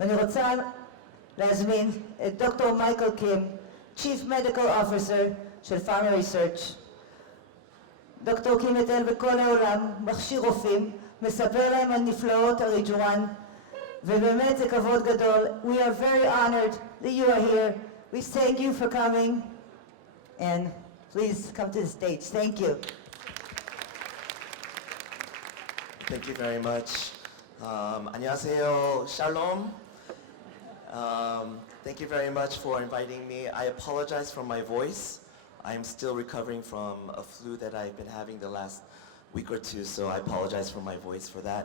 ואני רוצה להזמין את דוקטור מייקל קים, Chief Medical Officer של Pharma Research. דוקטור קים מטייל בכל העולם, מכשיר רופאים, מספר להם על נפלאות הריג'ורן, ובאמת זה כבוד גדול. We are very honored that you are here. We thank you for coming, and please come to the stage. Thank you. Thank you very much. 안녕하세요. Shalom. Thank you very much for inviting me. I apologize for my voice. I am still recovering from a flu that I've been having the last week or two, so I apologize for my voice for that.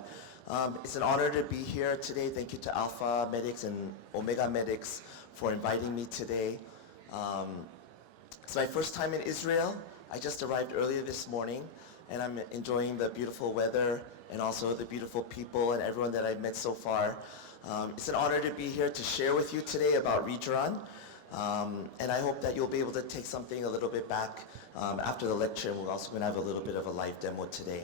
It's an honor to be here today. Thank you to Alpha Medics and Omega Medics for inviting me today. It's my first time in Israel. I just arrived earlier this morning, and I'm enjoying the beautiful weather and also the beautiful people and everyone that I've met so far. It's an honor to be here to share with you today about REJURAN, and I hope that you'll be able to take something a little bit back after the lecture, and we're also going to have a little bit of a live demo today.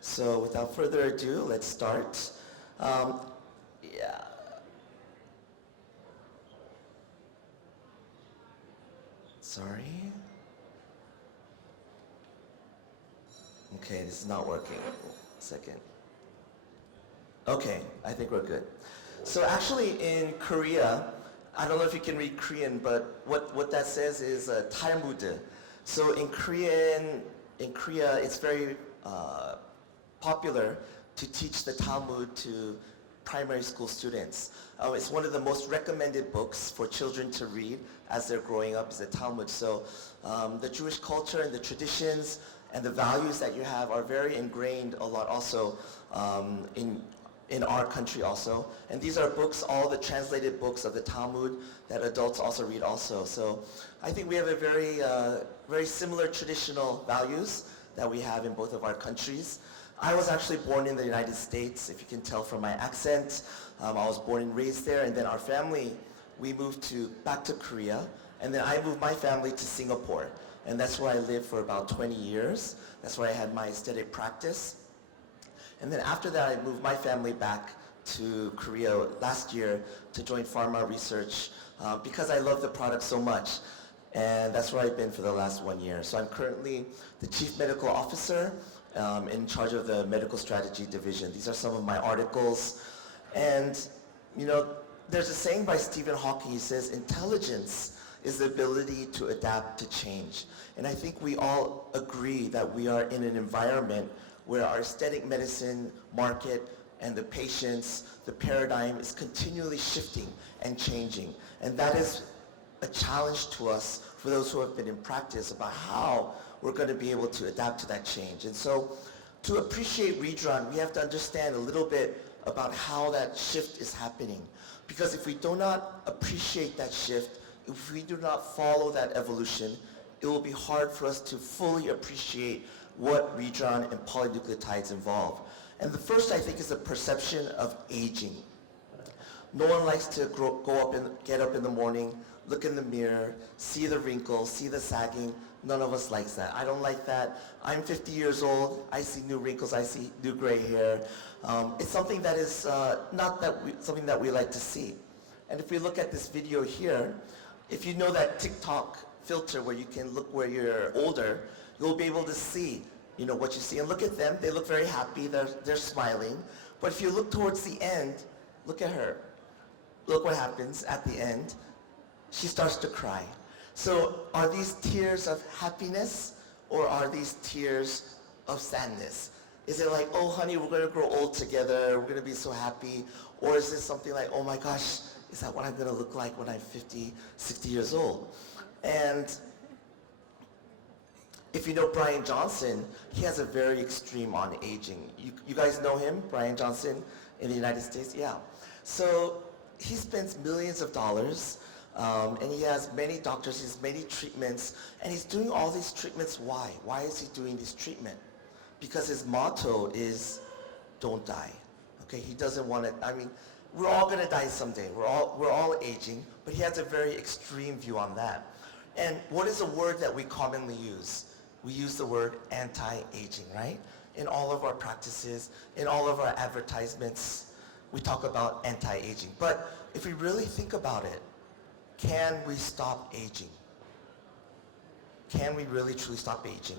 So without further ado, let's start. Yeah. Sorry. Okay, this is not working. Second. Okay, I think we're good. So actually in Korea, I don't know if you can read Korean, but what that says is Talmud. So in Korea, it's very popular to teach the Talmud to primary school students. It's one of the most recommended books for children to read as they're growing up is the Talmud. So the Jewish culture and the traditions and the values that you have are very ingrained a lot also in our country also. And these are books, all the translated books of the Talmud that adults also read also. So I think we have a very similar traditional values that we have in both of our countries. I was actually born in the United States, if you can tell from my accent. I was born and raised there, and then our family, we moved back to Korea, and then I moved my family to Singapore. And that's where I lived for about 20 years. That's where I had my aesthetic practice. And then after that, I moved my family back to Korea last year to join Pharma Research because I love the product so much. And that's where I've been for the last 1 year. So I'm currently the Chief Medical Officer in charge of the Medical Strategy Division. These are some of my articles. And, you know, there's a saying by Stephen Hawking. He says, intelligence is the ability to adapt to change. And I think we all agree that we are in an environment where our aesthetic medicine market and the patients, the paradigm is continually shifting and changing. And that is a challenge to us for those who have been in practice about how we're going to be able to adapt to that change. And so to appreciate REJURAN, we have to understand a little bit about how that shift is happening. Because if we do not appreciate that shift, if we do not follow that evolution, it will be hard for us to fully appreciate what REJURAN and polynucleotides involve. And the first, I think, is the perception of aging. No one likes to get up in the morning, look in the mirror, see the wrinkles, see the sagging. None of us likes that. I don't like that. I'm 50 years old. I see new wrinkles. I see new gray hair. It's something that is something that we like to see. And if we look at this video here, if you know that TikTok filter where you can look where you're older, you'll be able to see, you know, what you see. And look at them. They look very happy. They're smiling. But if you look towards the end, look at her. Look what happens at the end. She starts to cry. So are these tears of happiness or are these tears of sadness? Is it like, oh honey, we're gonna grow old together, we're gonna be so happy? Or is this something like, oh my gosh, is that what I'm gonna look like when I'm 50, 60 years old? And if you know Brian Johnson, he has a very extreme on aging. You guys know him, Brian Johnson, in the United States? Yeah. So he spends millions of dollars, and he has many doctors, he has many treatments, and he's doing all these treatments. Why? Why is he doing this treatment? Because his motto is, don't die. Okay, he doesn't want to, I mean, we're all going to die someday. We're all aging, but he has a very extreme view on that. And what is a word that we commonly use? We use the word anti-aging, right? In all of our practices, in all of our advertisements, we talk about anti-aging. But if we really think about it, can we stop aging? Can we really truly stop aging?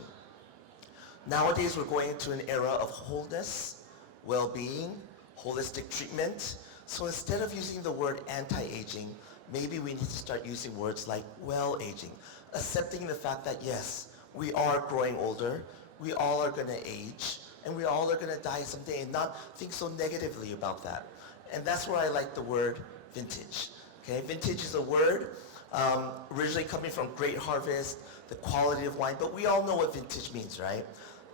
Nowadays, we're going into an era of wholeness, well-being, holistic treatment. So instead of using the word anti-aging, maybe we need to start using words like well-aging, accepting the fact that yes, we are growing older, we all are going to age, and we all are going to die someday, and not think so negatively about that. And that's where I like the word vintage. Okay, vintage is a word originally coming from Great Harvest, the quality of wine, but we all know what vintage means, right?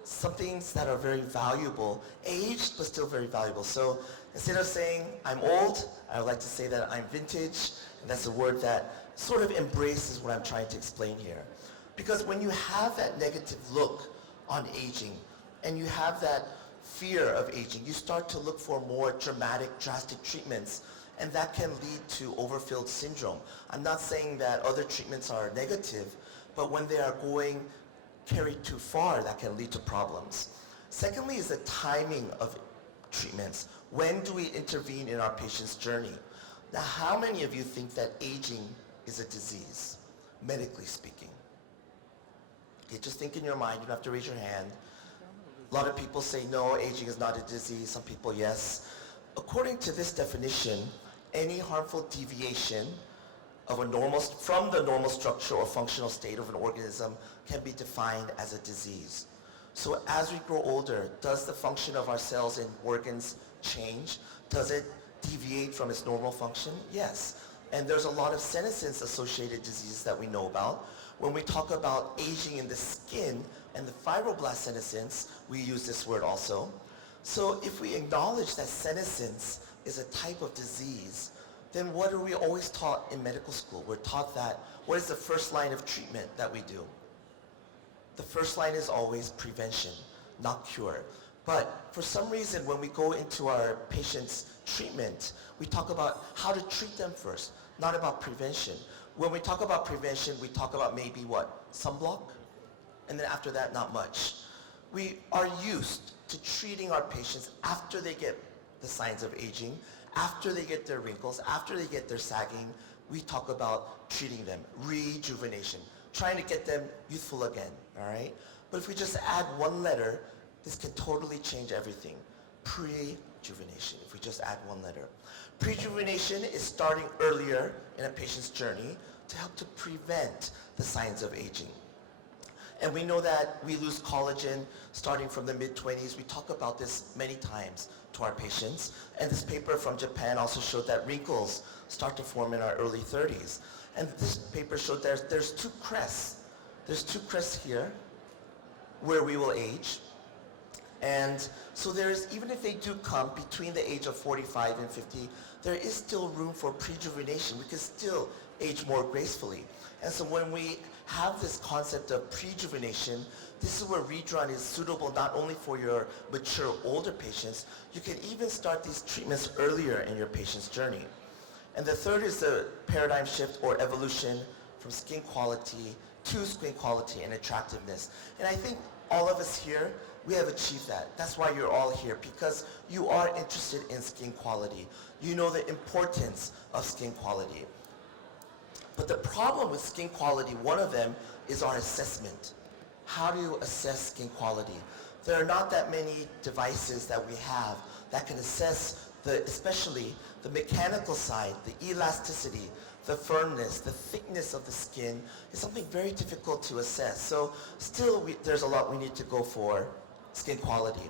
Some things that are very valuable, aged but still very valuable. So instead of saying I'm old, I would like to say that I'm vintage, and that's a word that sort of embraces what I'm trying to explain here. Because when you have that negative look on aging, and you have that fear of aging, you start to look for more dramatic, drastic treatments, and that can lead to overfilled syndrome. I'm not saying that other treatments are negative, but when they are carried too far, that can lead to problems. Secondly is the timing of treatments. When do we intervene in our patient's journey? Now, how many of you think that aging is a disease, medically speaking? Okay, just think in your mind, you don't have to raise your hand. A lot of people say no, aging is not a disease. Some people, yes. According to this definition, any harmful deviation of from the normal structure or functional state of an organism can be defined as a disease. So as we grow older, does the function of our cells and organs change? Does it deviate from its normal function? Yes. And there's a lot of senescence-associated diseases that we know about. When we talk about aging in the skin and the fibroblast senescence, we use this word also. So if we acknowledge that senescence is a type of disease, then what are we always taught in medical school? We're taught that, what is the first line of treatment that we do? The first line is always prevention, not cure. But for some reason, when we go into our patient's treatment, we talk about how to treat them first, not about prevention. When we talk about prevention, we talk about maybe what? Sunblock? And then after that, not much. We are used to treating our patients after they get the signs of aging, after they get their wrinkles, after they get their sagging. We talk about treating them, rejuvenation, trying to get them youthful again, all right? But if we just add one letter, this can totally change everything. Prejuvenation, if we just add one letter. Prejuvenation is starting earlier in a patient's journey to help to prevent the signs of aging. And we know that we lose collagen starting from the mid-20s. We talk about this many times to our patients. And this paper from Japan also showed that wrinkles start to form in our early 30s. And this paper showed there's two crests. There's two crests here where we will age. And so even if they do come between the age of 45 and 50, there is still room for prejuvenation. We can still age more gracefully. And so when we have this concept of prejuvenation, this is where REJURAN is suitable not only for your mature older patients, you can even start these treatments earlier in your patient's journey. And the third is the paradigm shift or evolution from skin quality to skin quality and attractiveness. And I think all of us here, we have achieved that. That's why you're all here, because you are interested in skin quality. You know the importance of skin quality. But the problem with skin quality, one of them is our assessment. How do you assess skin quality? There are not that many devices that we have that can assess especially the mechanical side, the elasticity, the firmness, the thickness of the skin is something very difficult to assess. So still there's a lot we need to go for skin quality.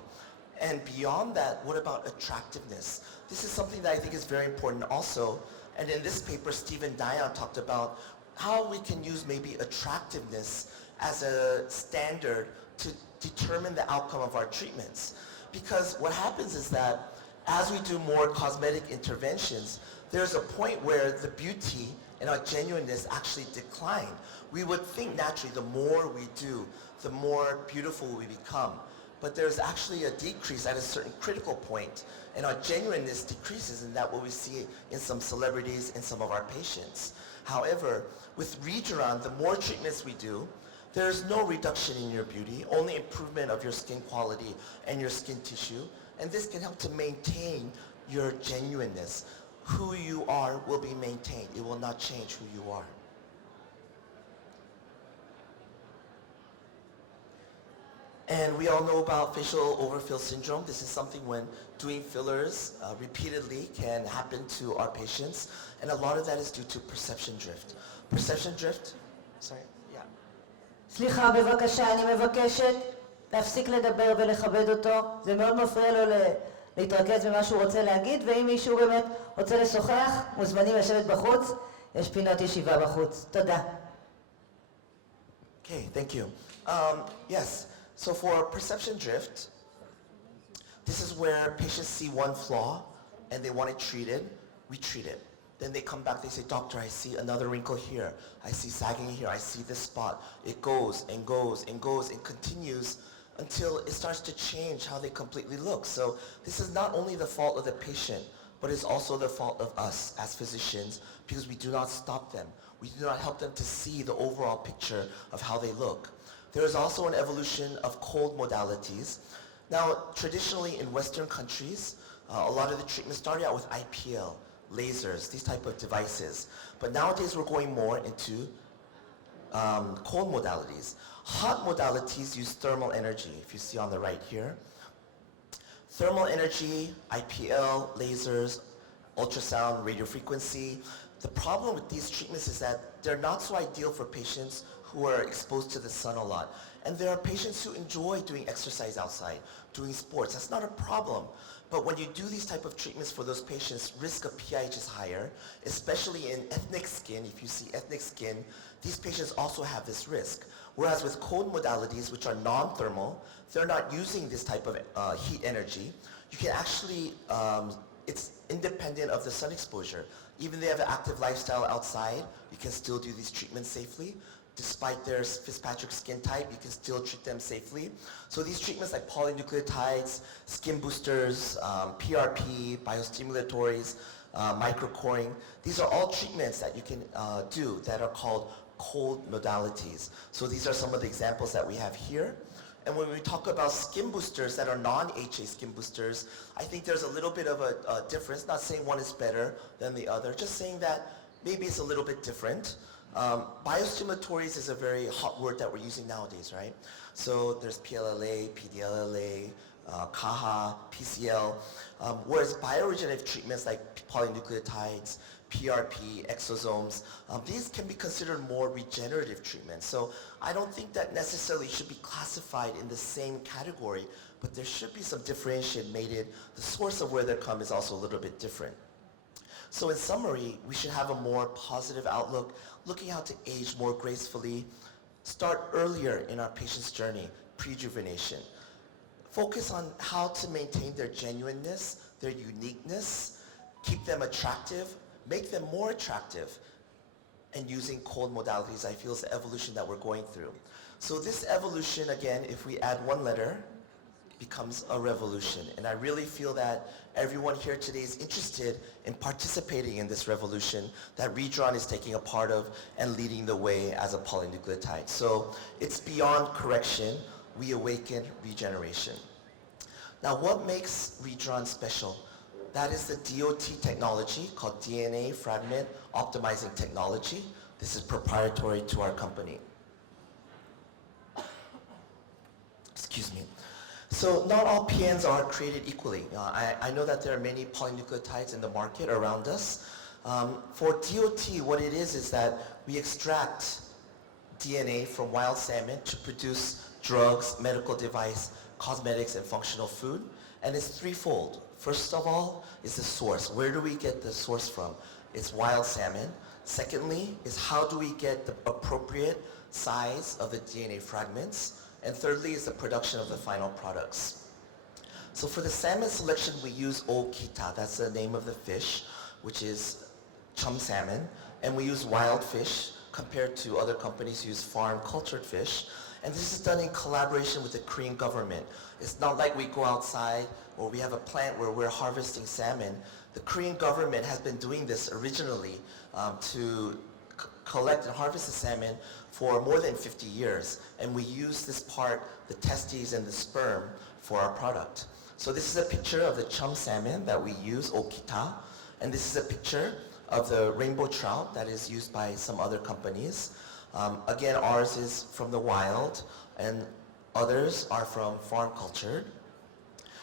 And beyond that, what about attractiveness? This is something that I think is very important also. And in this paper, Stephen Dion talked about how we can use maybe attractiveness as a standard to determine the outcome of our treatments. Because what happens is that as we do more cosmetic interventions, there's a point where the beauty and our genuineness actually decline. We would think naturally the more we do, the more beautiful we become. But there's actually a decrease at a certain critical point, and our genuineness decreases, and that's what we see in some celebrities and some of our patients. However, with REJURAN, the more treatments we do, there's no reduction in your beauty, only improvement of your skin quality and your skin tissue, and this can help to maintain your genuineness. who you are will be maintained. It will not change who you are. And we all know about facial overfill syndrome. This is something when doing fillers repeatedly can happen to our patients. And a lot of that is due to perception drift. Perception drift, sorry, yeah. סליחה, בבקשה, אני מבקשת להפסיק לדבר ולכבד אותו. זה מאוד מפריע לו להתרכז במה שהוא רוצה להגיד, ואם מישהו באמת רוצה לשוחח, מוזמנים לשבת בחוץ. יש פינות ישיבה בחוץ. תודה. Okay, thank you. Yes, so for perception drift, this is where patients see one flaw and they want it treated, we treat it. Then they come back, they say, doctor, I see another wrinkle here. I see sagging here. I see this spot. It goes and goes and goes and continues until it starts to change how they completely look. So this is not only the fault of the patient, but it's also the fault of us as physicians because we do not stop them. We do not help them to see the overall picture of how they look. There is also an evolution of cold modalities. Now, traditionally in Western countries, a lot of the treatment started out with IPL, lasers, these type of devices. But nowadays we're going more into cold modalities. Hot modalities use thermal energy, if you see on the right here. Thermal energy, IPL, lasers, ultrasound, radiofrequency. The problem with these treatments is that they're not so ideal for patients who are exposed to the sun a lot. And there are patients who enjoy doing exercise outside, doing sports. That's not a problem. But when you do these type of treatments for those patients, risk of PIH is higher, especially in ethnic skin. If you see ethnic skin, these patients also have this risk. Whereas with cold modalities, which are non-thermal, they're not using this type of heat energy. You can actually, it's independent of the sun exposure. Even if they have an active lifestyle outside, you can still do these treatments safely. Despite their Fitzpatrick skin type, you can still treat them safely. So these treatments like polynucleotides, skin boosters, PRP, biostimulatories, microcoring, these are all treatments that you can do that are called cold modalities. So these are some of the examples that we have here. And when we talk about skin boosters that are non-HA skin boosters, I think there's a little bit of a difference, not saying one is better than the other, just saying that maybe it's a little bit different. Biostimulatories is a very hot word that we're using nowadays, right? So there's PLLA, PDLLA, CAHA, PCL, whereas bioregenerative treatments like polynucleotides, PRP, exosomes, these can be considered more regenerative treatments. So I don't think that necessarily should be classified in the same category, but there should be some differentiation made. The source of where they come is also a little bit different. So in summary, we should have a more positive outlook, looking how to age more gracefully, start earlier in our patient's journey, prejuvenation. Focus on how to maintain their genuineness, their uniqueness, keep them attractive, make them more attractive, and using cold modalities, I feel, is the evolution that we're going through. So this evolution, again, if we add one letter, becomes a revolution. And I really feel that everyone here today is interested in participating in this revolution that REJURAN is taking a part of and leading the way as a polynucleotide. So it's beyond correction. We awaken regeneration. Now, what makes REJURAN special? That is the DOT technology called DNA Fragment Optimizing Technology. This is proprietary to our company. Excuse me. So not all PNs are created equally. I know that there are many polynucleotides in the market around us. For DOT, what it is that we extract DNA from wild salmon to produce drugs, medical device, cosmetics, and functional food. And it's threefold. First of all is the source. Where do we get the source from? It's wild salmon. Secondly is how do we get the appropriate size of the DNA fragments? And thirdly is the production of the final products. So for the salmon selection, we use Okita, that's the name of the fish, which is chum salmon. And we use wild fish compared to other companies who use farm cultured fish. And this is done in collaboration with the Korean government. It's not like we go outside or we have a plant where we're harvesting salmon. The Korean government has been doing this originally to collect and harvest the salmon for more than 50 years. And we use this part, the testes and the sperm, for our product. So this is a picture of the chum salmon that we use, Okita. And this is a picture of the rainbow trout that is used by some other companies. Again, ours is from the wild, and others are from farm cultured.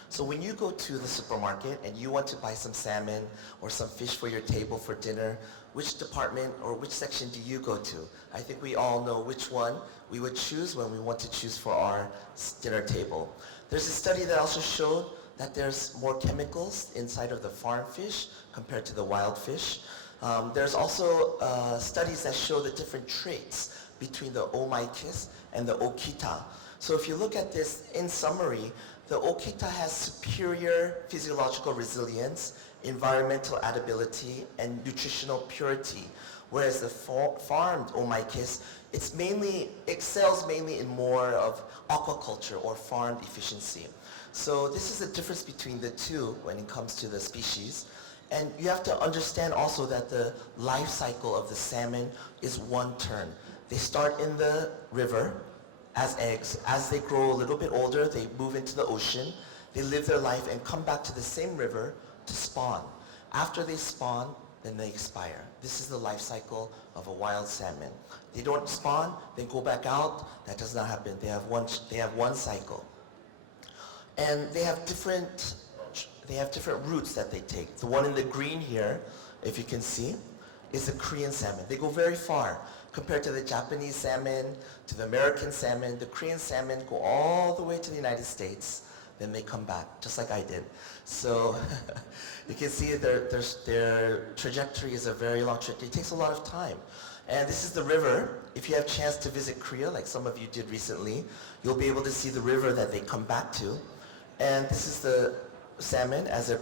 So when you go to the supermarket and you want to buy some salmon or some fish for your table for dinner, which department or which section do you go to? I think we all know which one we would choose when we want to choose for our dinner table. There's a study that also showed that there's more chemicals inside of the farm fish compared to the wild fish. There's also studies that show the different traits between the Omaikis and the Okita. So if you look at this in summary, the Okita has superior physiological resilience, environmental adaptability, and nutritional purity, whereas the farmed Omaikis, excels mainly in more of aquaculture or farmed efficiency. So this is the difference between the two when it comes to the species. And you have to understand also that the life cycle of the salmon is one turn. They start in the river as eggs. As they grow a little bit older, they move into the ocean. They live their life and come back to the same river to spawn. After they spawn, then they expire. This is the life cycle of a wild salmon. They don't spawn, then go back out. That does not happen. They have one cycle. And they have different routes that they take. The one in the green here, if you can see, is the Korean salmon. They go very far. Compared to the Japanese salmon, to the American salmon, the Korean salmon go all the way to the United States, then they come back, just like I did. So you can see their trajectory is a very long trajectory. It takes a lot of time. And this is the river. If you have a chance to visit Korea, like some of you did recently, you'll be able to see the river that they come back to. And this is the salmon as they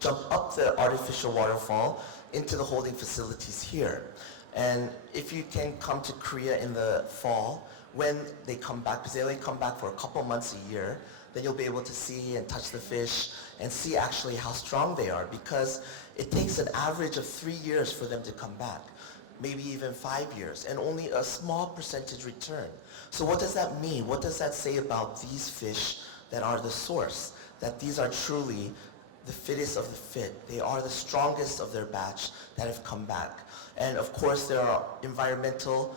jump up the artificial waterfall into the holding facilities here. And if you can come to Korea in the fall, when they come back, because they only come back for a couple months a year, then you'll be able to see and touch the fish and see actually how strong they are, because it takes an average of 3 years for them to come back, maybe even 5 years, and only a small percentage return. So what does that mean? What does that say about these fish that are the source? That these are truly the fittest of the fit. They are the strongest of their batch that have come back. And of course, there are environmental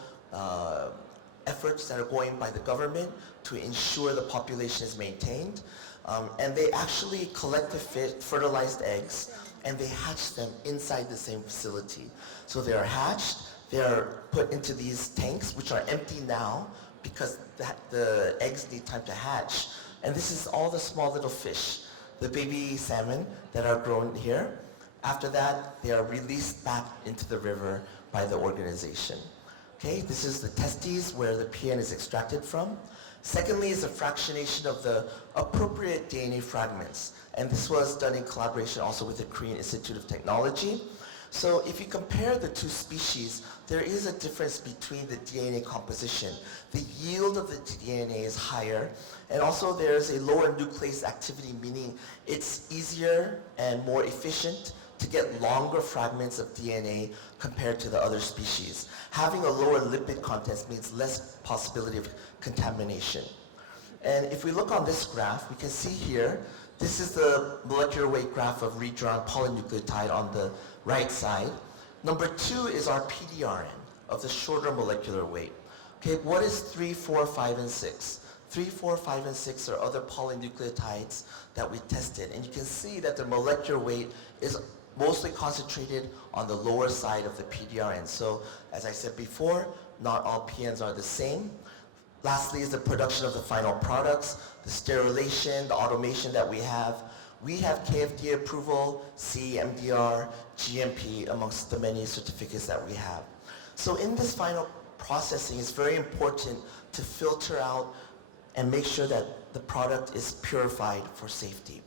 efforts that are going by the government to ensure the population is maintained. And they actually collect the fertilized eggs and they hatch them inside the same facility. So they are hatched, they are put into these tanks, which are empty now because the eggs need time to hatch. And this is all the small little fish, the baby salmon that are grown here. After that, they are released back into the river by the organization. Okay, this is the testes where the PN is extracted from. Secondly is the fractionation of the appropriate DNA fragments. And this was done in collaboration also with the Korean Institute of Technology. So if you compare the two species, there is a difference between the DNA composition. The yield of the DNA is higher, and also there's a lower nuclease activity, meaning it's easier and more efficient to get longer fragments of DNA compared to the other species. Having a lower lipid content means less possibility of contamination. And if we look on this graph, we can see here, this is the molecular weight graph of REJURAN polynucleotide on the right side. Number 2 is our PDRN of the shorter molecular weight. Okay, what is 3, 4, 5, and 6? 3, 4, 5, and 6 are other polynucleotides that we tested. And you can see that the molecular weight is mostly concentrated on the lower side of the PDRN. So, as I said before, not all PNs are the same. Lastly is the production of the final products, the sterilization, the automation that we have. We have KFDA approval, CE, MDR, GMP, amongst the many certificates that we have. So in this final processing, it's very important to filter out and make sure that the product is purified for safety.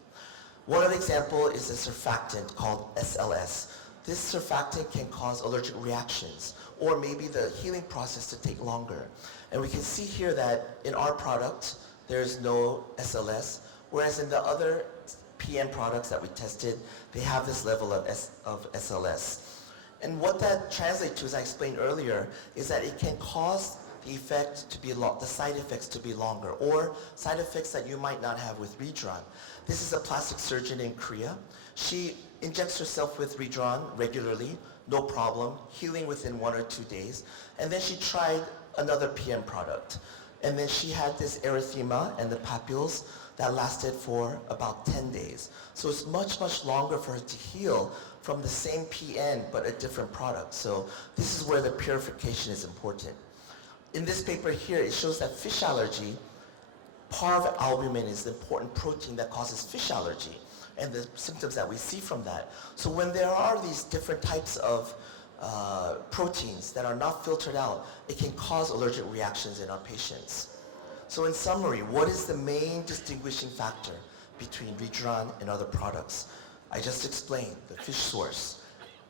One of the examples is a surfactant called SLS. This surfactant can cause allergic reactions or maybe the healing process to take longer. And we can see here that in our product, there's no SLS, whereas in the other PN products that we tested, they have this level of SLS. And what that translates to, as I explained earlier, is that it can cause the side effects to be longer, or side effects that you might not have with REJURAN. This is a plastic surgeon in Korea. She injects herself with REJURAN regularly, no problem, healing within 1 or 2 days. And then she tried another PM product. And then she had this erythema and the papules that lasted for about 10 days. So it's much, much longer for her to heal from the same PN but a different product. So this is where the purification is important. In this paper here, it shows that fish allergy, parvalbumin is the important protein that causes fish allergy and the symptoms that we see from that. So when there are these different types of proteins that are not filtered out, it can cause allergic reactions in our patients. So in summary, what is the main distinguishing factor between REJURAN and other products? I just explained the fish source,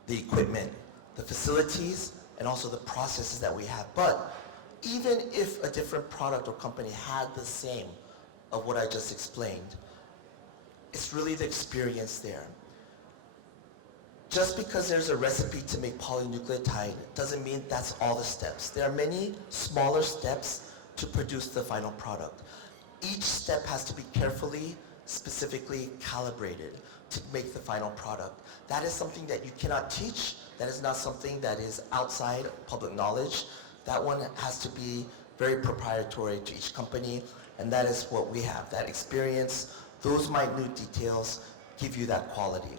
the equipment, the facilities, and also the processes that we have. But even if a different product or company had the same of what I just explained, it's really the experience there. Just because there's a recipe to make polynucleotide doesn't mean that's all the steps. There are many smaller steps to produce the final product. Each step has to be carefully, specifically calibrated to make the final product. That is something that you cannot teach. That is not something that is outside public knowledge. That one has to be very proprietary to each company, and that is what we have. That experience, those minute details give you that quality.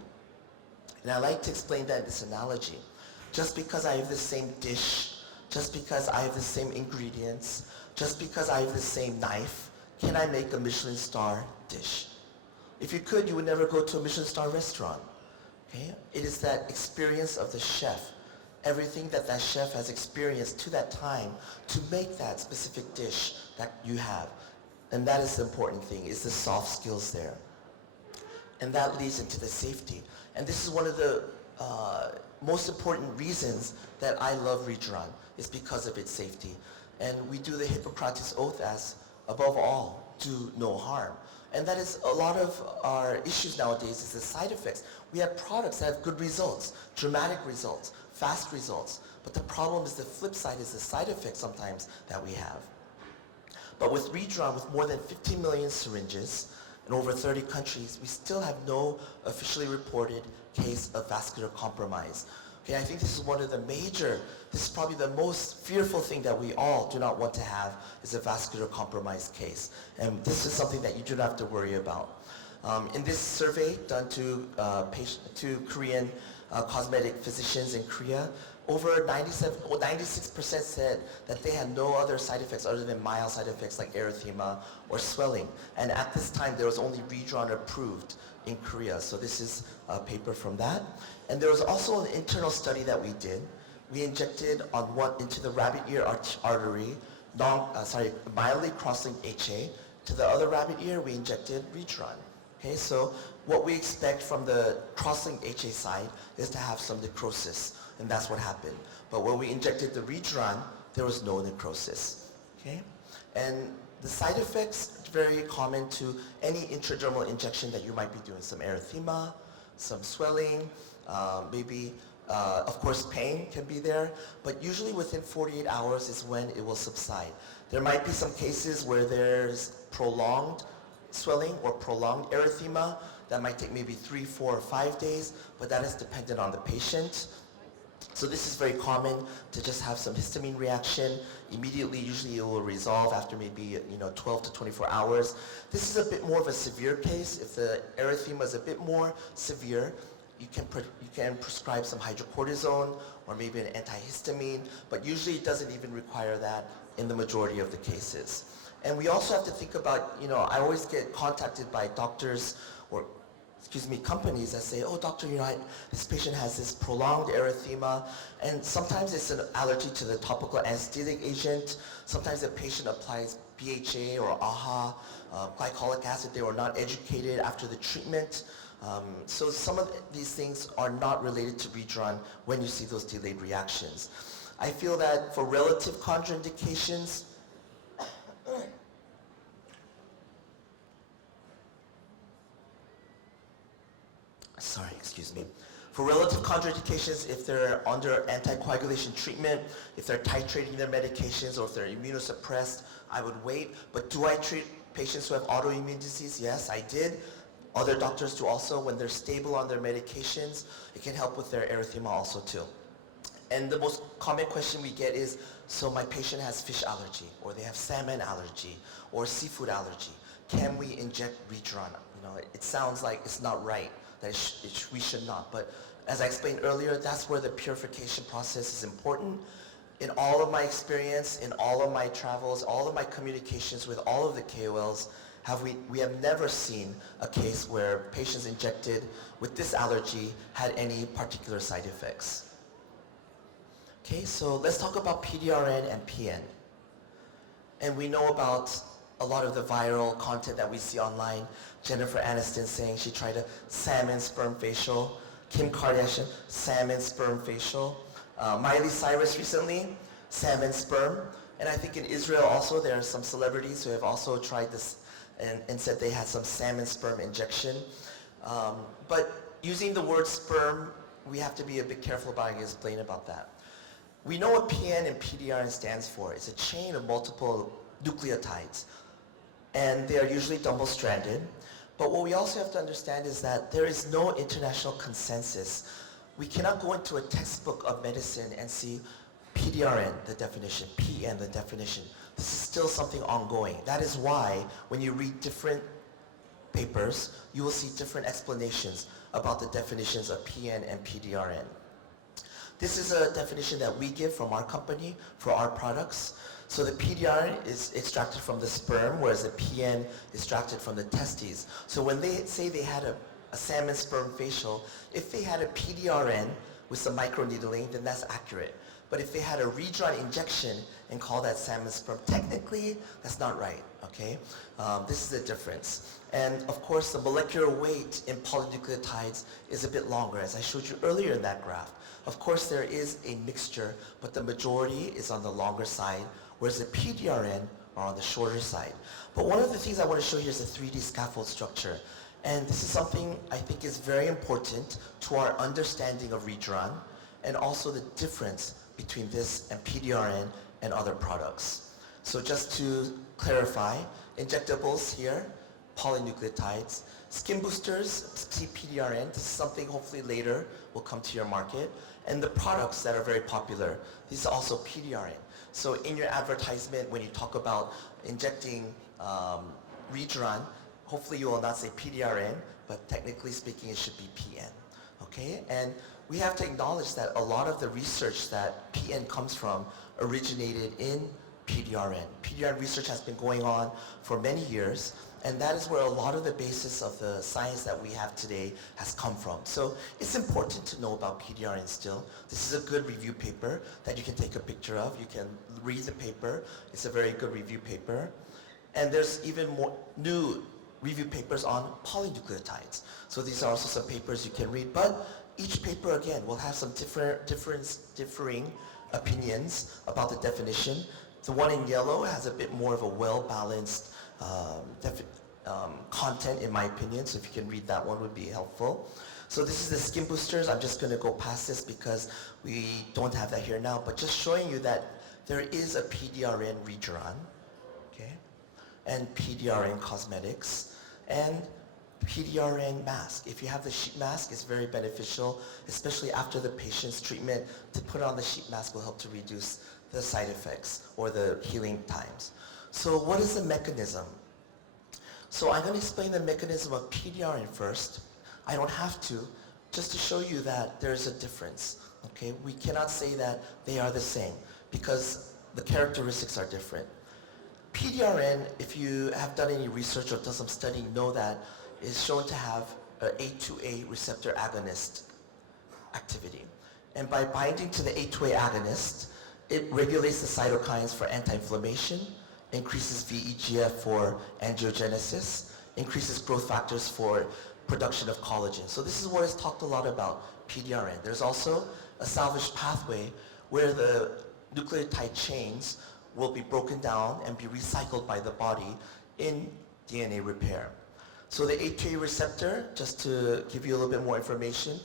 And I like to explain that in this analogy. Just because I have the same dish, just because I have the same ingredients, just because I have the same knife, can I make a Michelin star dish? If you could, you would never go to a Michelin star restaurant. Okay? It is that experience of the chef, everything that that chef has experienced to that time to make that specific dish that you have. And that is the important thing, is the soft skills there. And that leads into the safety. And this is one of the most important reasons that I love REJURAN, is because of its safety. And we do the Hippocrates Oath as, above all, do no harm. And that is a lot of our issues nowadays, is the side effects. We have products that have good results, dramatic results, fast results. But the problem is the flip side is the side effects sometimes that we have. But with REJURAN, with more than 15 million syringes in over 30 countries, we still have no officially reported case of vascular compromise. Okay, I think this is one of the major, this is probably the most fearful thing that we all do not want to have, is a vascular compromise case. And this is something that you do not have to worry about. In this survey done to Korean cosmetic physicians in Korea, over 96% said that they had no other side effects other than mild side effects like erythema or swelling. And at this time, there was only REJURAN approved in Korea. So this is a paper from that. And there was also an internal study that we did. We injected into the rabbit ear artery, mildly cross-linked HA. To the other rabbit ear, we injected REJURAN. Okay, so what we expect from the cross-linked HA side is to have some necrosis, and that's what happened. But when we injected the REJURAN, there was no necrosis. Okay, and the side effects are very common to any intradermal injection that you might be doing. Some erythema, some swelling, maybe, of course, pain can be there, but usually within 48 hours is when it will subside. There might be some cases where there's prolonged swelling or prolonged erythema that might take maybe 3, 4, or 5 days, but that is dependent on the patient. So this is very common to just have some histamine reaction. Immediately, usually it will resolve after maybe 12 to 24 hours. This is a bit more of a severe case. If the erythema is a bit more severe, you can prescribe some hydrocortisone or maybe an antihistamine, but usually it doesn't even require that in the majority of the cases. And we also have to think about, I always get contacted by doctors or companies that say, oh, doctor, this patient has this prolonged erythema, and sometimes it's an allergy to the topical anesthetic agent. Sometimes the patient applies BHA or AHA, glycolic acid. They were not educated after the treatment. So some of these things are not related to REJURAN when you see those delayed reactions. I feel that for relative contraindications, For relative contraindications, if they're under anticoagulation treatment, if they're titrating their medications, or if they're immunosuppressed, I would wait. But do I treat patients who have autoimmune disease? Yes, I did. Other doctors do also. When they're stable on their medications, it can help with their erythema also too. And the most common question we get is, so my patient has fish allergy, or they have salmon allergy, or seafood allergy. Can we inject REJURAN? It sounds like it's not right, that we should not. But as I explained earlier, that's where the purification process is important. In all of my experience, in all of my travels, all of my communications with all of the KOLs, we have never seen a case where patients injected with this allergy had any particular side effects. Okay, so let's talk about PDRN and PN. And we know about a lot of the viral content that we see online. Jennifer Aniston saying she tried a salmon sperm facial. Kim Kardashian, salmon sperm facial. Miley Cyrus recently, salmon sperm. And I think in Israel also there are some celebrities who have also tried this and said they had some salmon sperm injection. But using the word sperm, we have to be a bit careful about explaining about that. We know what PN and PDRN stands for. It's a chain of multiple nucleotides, and they are usually double-stranded. But what we also have to understand is that there is no international consensus. We cannot go into a textbook of medicine and see PDRN, the definition, PN, the definition. This is still something ongoing. That is why when you read different papers, you will see different explanations about the definitions of PN and PDRN. This is a definition that we give from our company for our products. So the PDRN is extracted from the sperm, whereas the PN is extracted from the testes. So when they say they had a salmon sperm facial, if they had a PDRN with some microneedling, then that's accurate. But if they had a REJURAN injection and call that salmon sperm, technically that's not right, okay? This is the difference. And of course, the molecular weight in polynucleotides is a bit longer, as I showed you earlier in that graph. Of course, there is a mixture, but the majority is on the longer side, whereas the PDRN are on the shorter side. But one of the things I want to show you is the 3D scaffold structure. And this is something I think is very important to our understanding of REJURAN, and also the difference between this and PDRN and other products. So just to clarify, injectables here, polynucleotides, skin boosters, PDRN, this is something hopefully later will come to your market. And the products that are very popular, these are also PDRN. So in your advertisement, when you talk about injecting REJURAN, hopefully you will not say PDRN, but technically speaking, it should be PN, okay? And we have to acknowledge that a lot of the research that PN comes from originated in PDRN. PDRN research has been going on for many years, and that is where a lot of the basis of the science that we have today has come from. So it's important to know about PDRN still. This is a good review paper that you can take a picture of. You can read the paper. It's a very good review paper. And there's even more new review papers on polynucleotides. So these are also some papers you can read. But each paper, again, will have some differing opinions about the definition. The one in yellow has a bit more of a well-balanced content, in my opinion, so if you can read that one would be helpful. So this is the skin boosters. I'm just going to go past this because we don't have that here now, but just showing you that there is a PDRN REJURAN, okay, and PDRN cosmetics, and PDRN mask. If you have the sheet mask, it's very beneficial, especially after the patient's treatment. To put on the sheet mask will help to reduce the side effects or the healing times. So what is the mechanism? So I'm going to explain the mechanism of PDRN first. I don't have to, just to show you that there's a difference, okay? We cannot say that they are the same because the characteristics are different. PDRN, if you have done any research or done some studying, know that is shown to have an A2A receptor agonist activity. And by binding to the A2A agonist, it regulates the cytokines for anti-inflammation, increases VEGF for angiogenesis, increases growth factors for production of collagen. So this is what is talked a lot about PDRN. There's also a salvage pathway where the nucleotide chains will be broken down and be recycled by the body in DNA repair. So the A2A receptor, just to give you a little bit more information,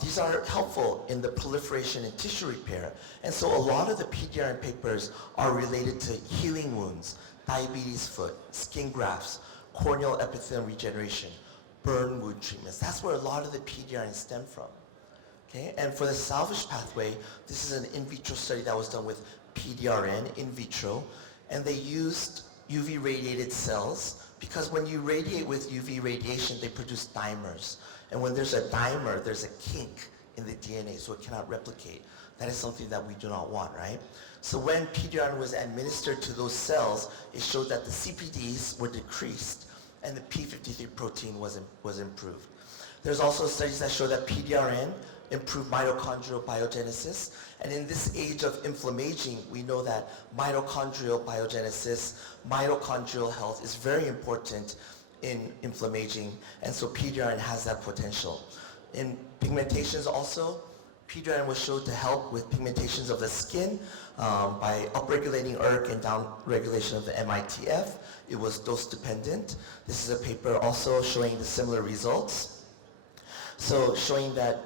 These are helpful in the proliferation and tissue repair. And so a lot of the PDRN papers are related to healing wounds, diabetes foot, skin grafts, corneal epithelial regeneration, burn wound treatments. That's where a lot of the PDRN stem from. Okay? And for the salvage pathway, this is an in vitro study that was done with PDRN in vitro, and they used UV radiated cells because when you radiate with UV radiation, they produce dimers. And when there's a dimer, there's a kink in the DNA, so it cannot replicate. That is something that we do not want, right? So when PDRN was administered to those cells, it showed that the CPDs were decreased and the P53 protein was improved. There's also studies that show that PDRN improved mitochondrial biogenesis, and in this age of inflammaging, we know that mitochondrial biogenesis, mitochondrial health is very important in inflammaging, and so PDRN has that potential. In pigmentations also, PDRN was shown to help with pigmentations of the skin by upregulating ERK and downregulation of the MITF. It was dose dependent. This is a paper also showing the similar results. So showing that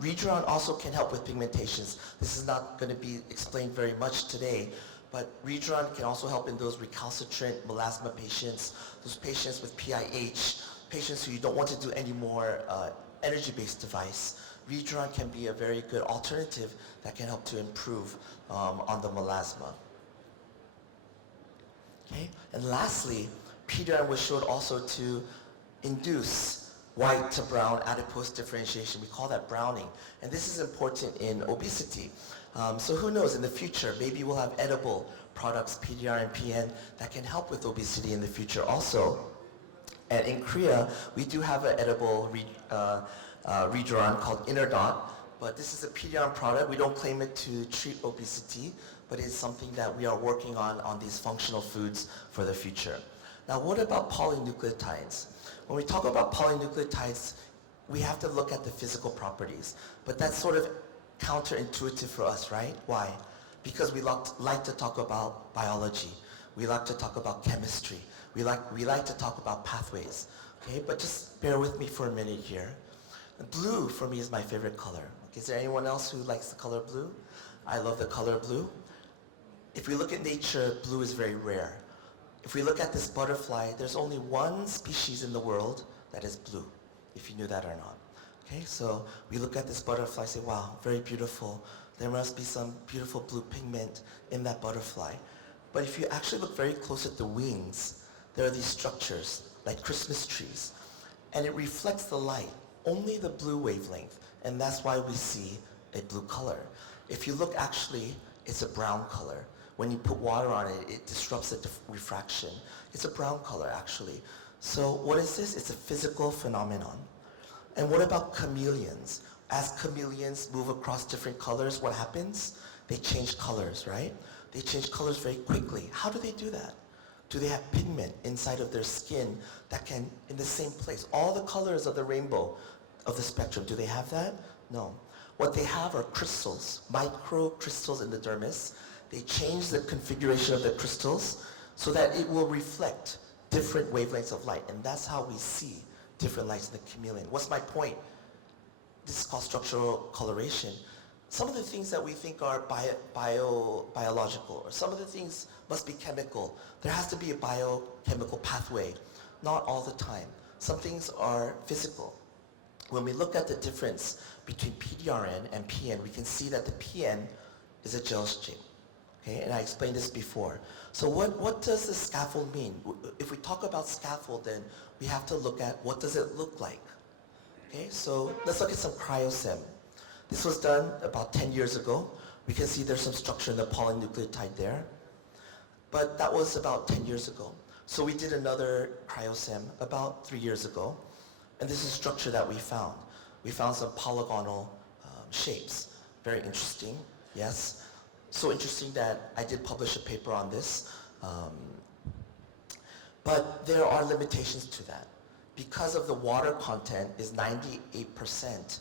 REJURAN also can help with pigmentations. This is not going to be explained very much today, but REJURAN can also help in those recalcitrant melasma patients, those patients with PIH, patients who you don't want to do any more energy-based device. REJURAN can be a very good alternative that can help to improve on the melasma. Okay? And lastly, PDRN was shown also to induce white to brown adipose differentiation. We call that browning. And this is important in obesity. So who knows, in the future, maybe we'll have edible products, PDR and PN, that can help with obesity in the future also. And in Korea, we do have an edible REJURAN called Innerdot, but this is a PDR product. We don't claim it to treat obesity, but it's something that we are working on these functional foods for the future. Now, what about polynucleotides? When we talk about polynucleotides, we have to look at the physical properties, but that's sort of counterintuitive for us, right? Why? Because we like to talk about biology. We like to talk about chemistry. We like to talk about pathways, okay? But just bear with me for a minute here. Blue, for me, is my favorite color. Okay, is there anyone else who likes the color blue? I love the color blue. If we look at nature, blue is very rare. If we look at this butterfly, there's only one species in the world that is blue, if you knew that or not. Okay, so we look at this butterfly and say, wow, very beautiful. There must be some beautiful blue pigment in that butterfly. But if you actually look very close at the wings, there are these structures, like Christmas trees, and it reflects the light, only the blue wavelength, and that's why we see a blue color. If you look, actually, it's a brown color. When you put water on it, it disrupts the refraction. It's a brown color, actually. So what is this? It's a physical phenomenon. And what about chameleons? As chameleons move across different colors, what happens? They change colors, right? They change colors very quickly. How do they do that? Do they have pigment inside of their skin that can, in the same place, all the colors of the rainbow, of the spectrum, do they have that? No. What they have are crystals, microcrystals in the dermis. They change the configuration of the crystals so that it will reflect different wavelengths of light. And that's how we see different lights in the chameleon. What's my point? This is called structural coloration. Some of the things that we think are biological, or some of the things must be chemical. There has to be a biochemical pathway. Not all the time. Some things are physical. When we look at the difference between PDRN and PN, we can see that the PN is a gel shape. Okay, and I explained this before. So what does the scaffold mean? If we talk about scaffold, then we have to look at what does it look like. Okay, so let's look at some cryosem. This was done about 10 years ago. We can see there's some structure in the polynucleotide there. But that was about 10 years ago. So we did another cryosem about 3 years ago. And this is a structure that we found. We found some polygonal shapes. Very interesting, yes. So interesting that I did publish a paper on this. But there are limitations to that. Because of the water content is 98%,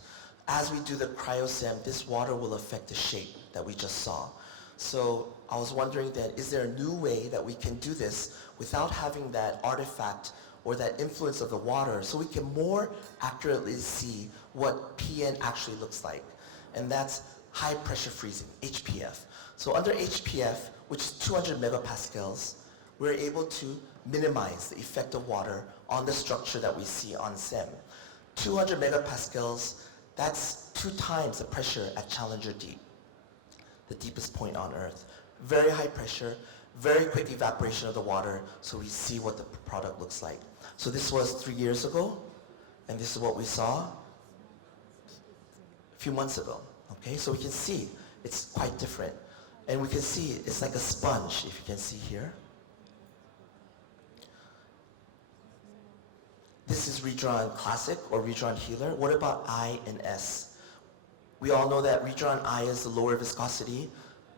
as we do the cryosem, this water will affect the shape that we just saw. So I was wondering then, is there a new way that we can do this without having that artifact or that influence of the water so we can more accurately see what PN actually looks like. And that's high pressure freezing, HPF. So under HPF, which is 200 megapascals, we're able to minimize the effect of water on the structure that we see on SEM. 200 megapascals, that's 2 times the pressure at Challenger Deep, the deepest point on Earth. Very high pressure, very quick evaporation of the water, so we see what the product looks like. So this was 3 years ago, and this is what we saw a few months ago. Okay, so we can see it's quite different. And we can see it's like a sponge, if you can see here. This is REJURAN Classic or REJURAN Healer. What about I and S? We all know that REJURAN I is the lower viscosity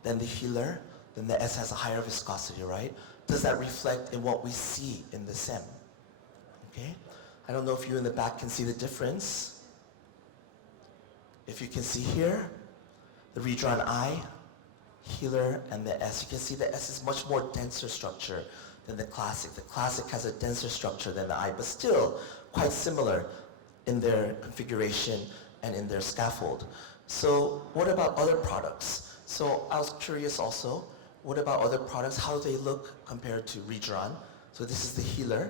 than the Healer, then the S has a higher viscosity, right? Does that reflect in what we see in the SEM? Okay? I don't know if you in the back can see the difference. If you can see here, the REJURAN I, Healer, and the S. You can see the S is much more denser structure than the Classic. The Classic has a denser structure than the I, but still quite similar in their configuration and in their scaffold. So what about other products? So I was curious also, what about other products? How do they look compared to REJURAN? So this is the Healer,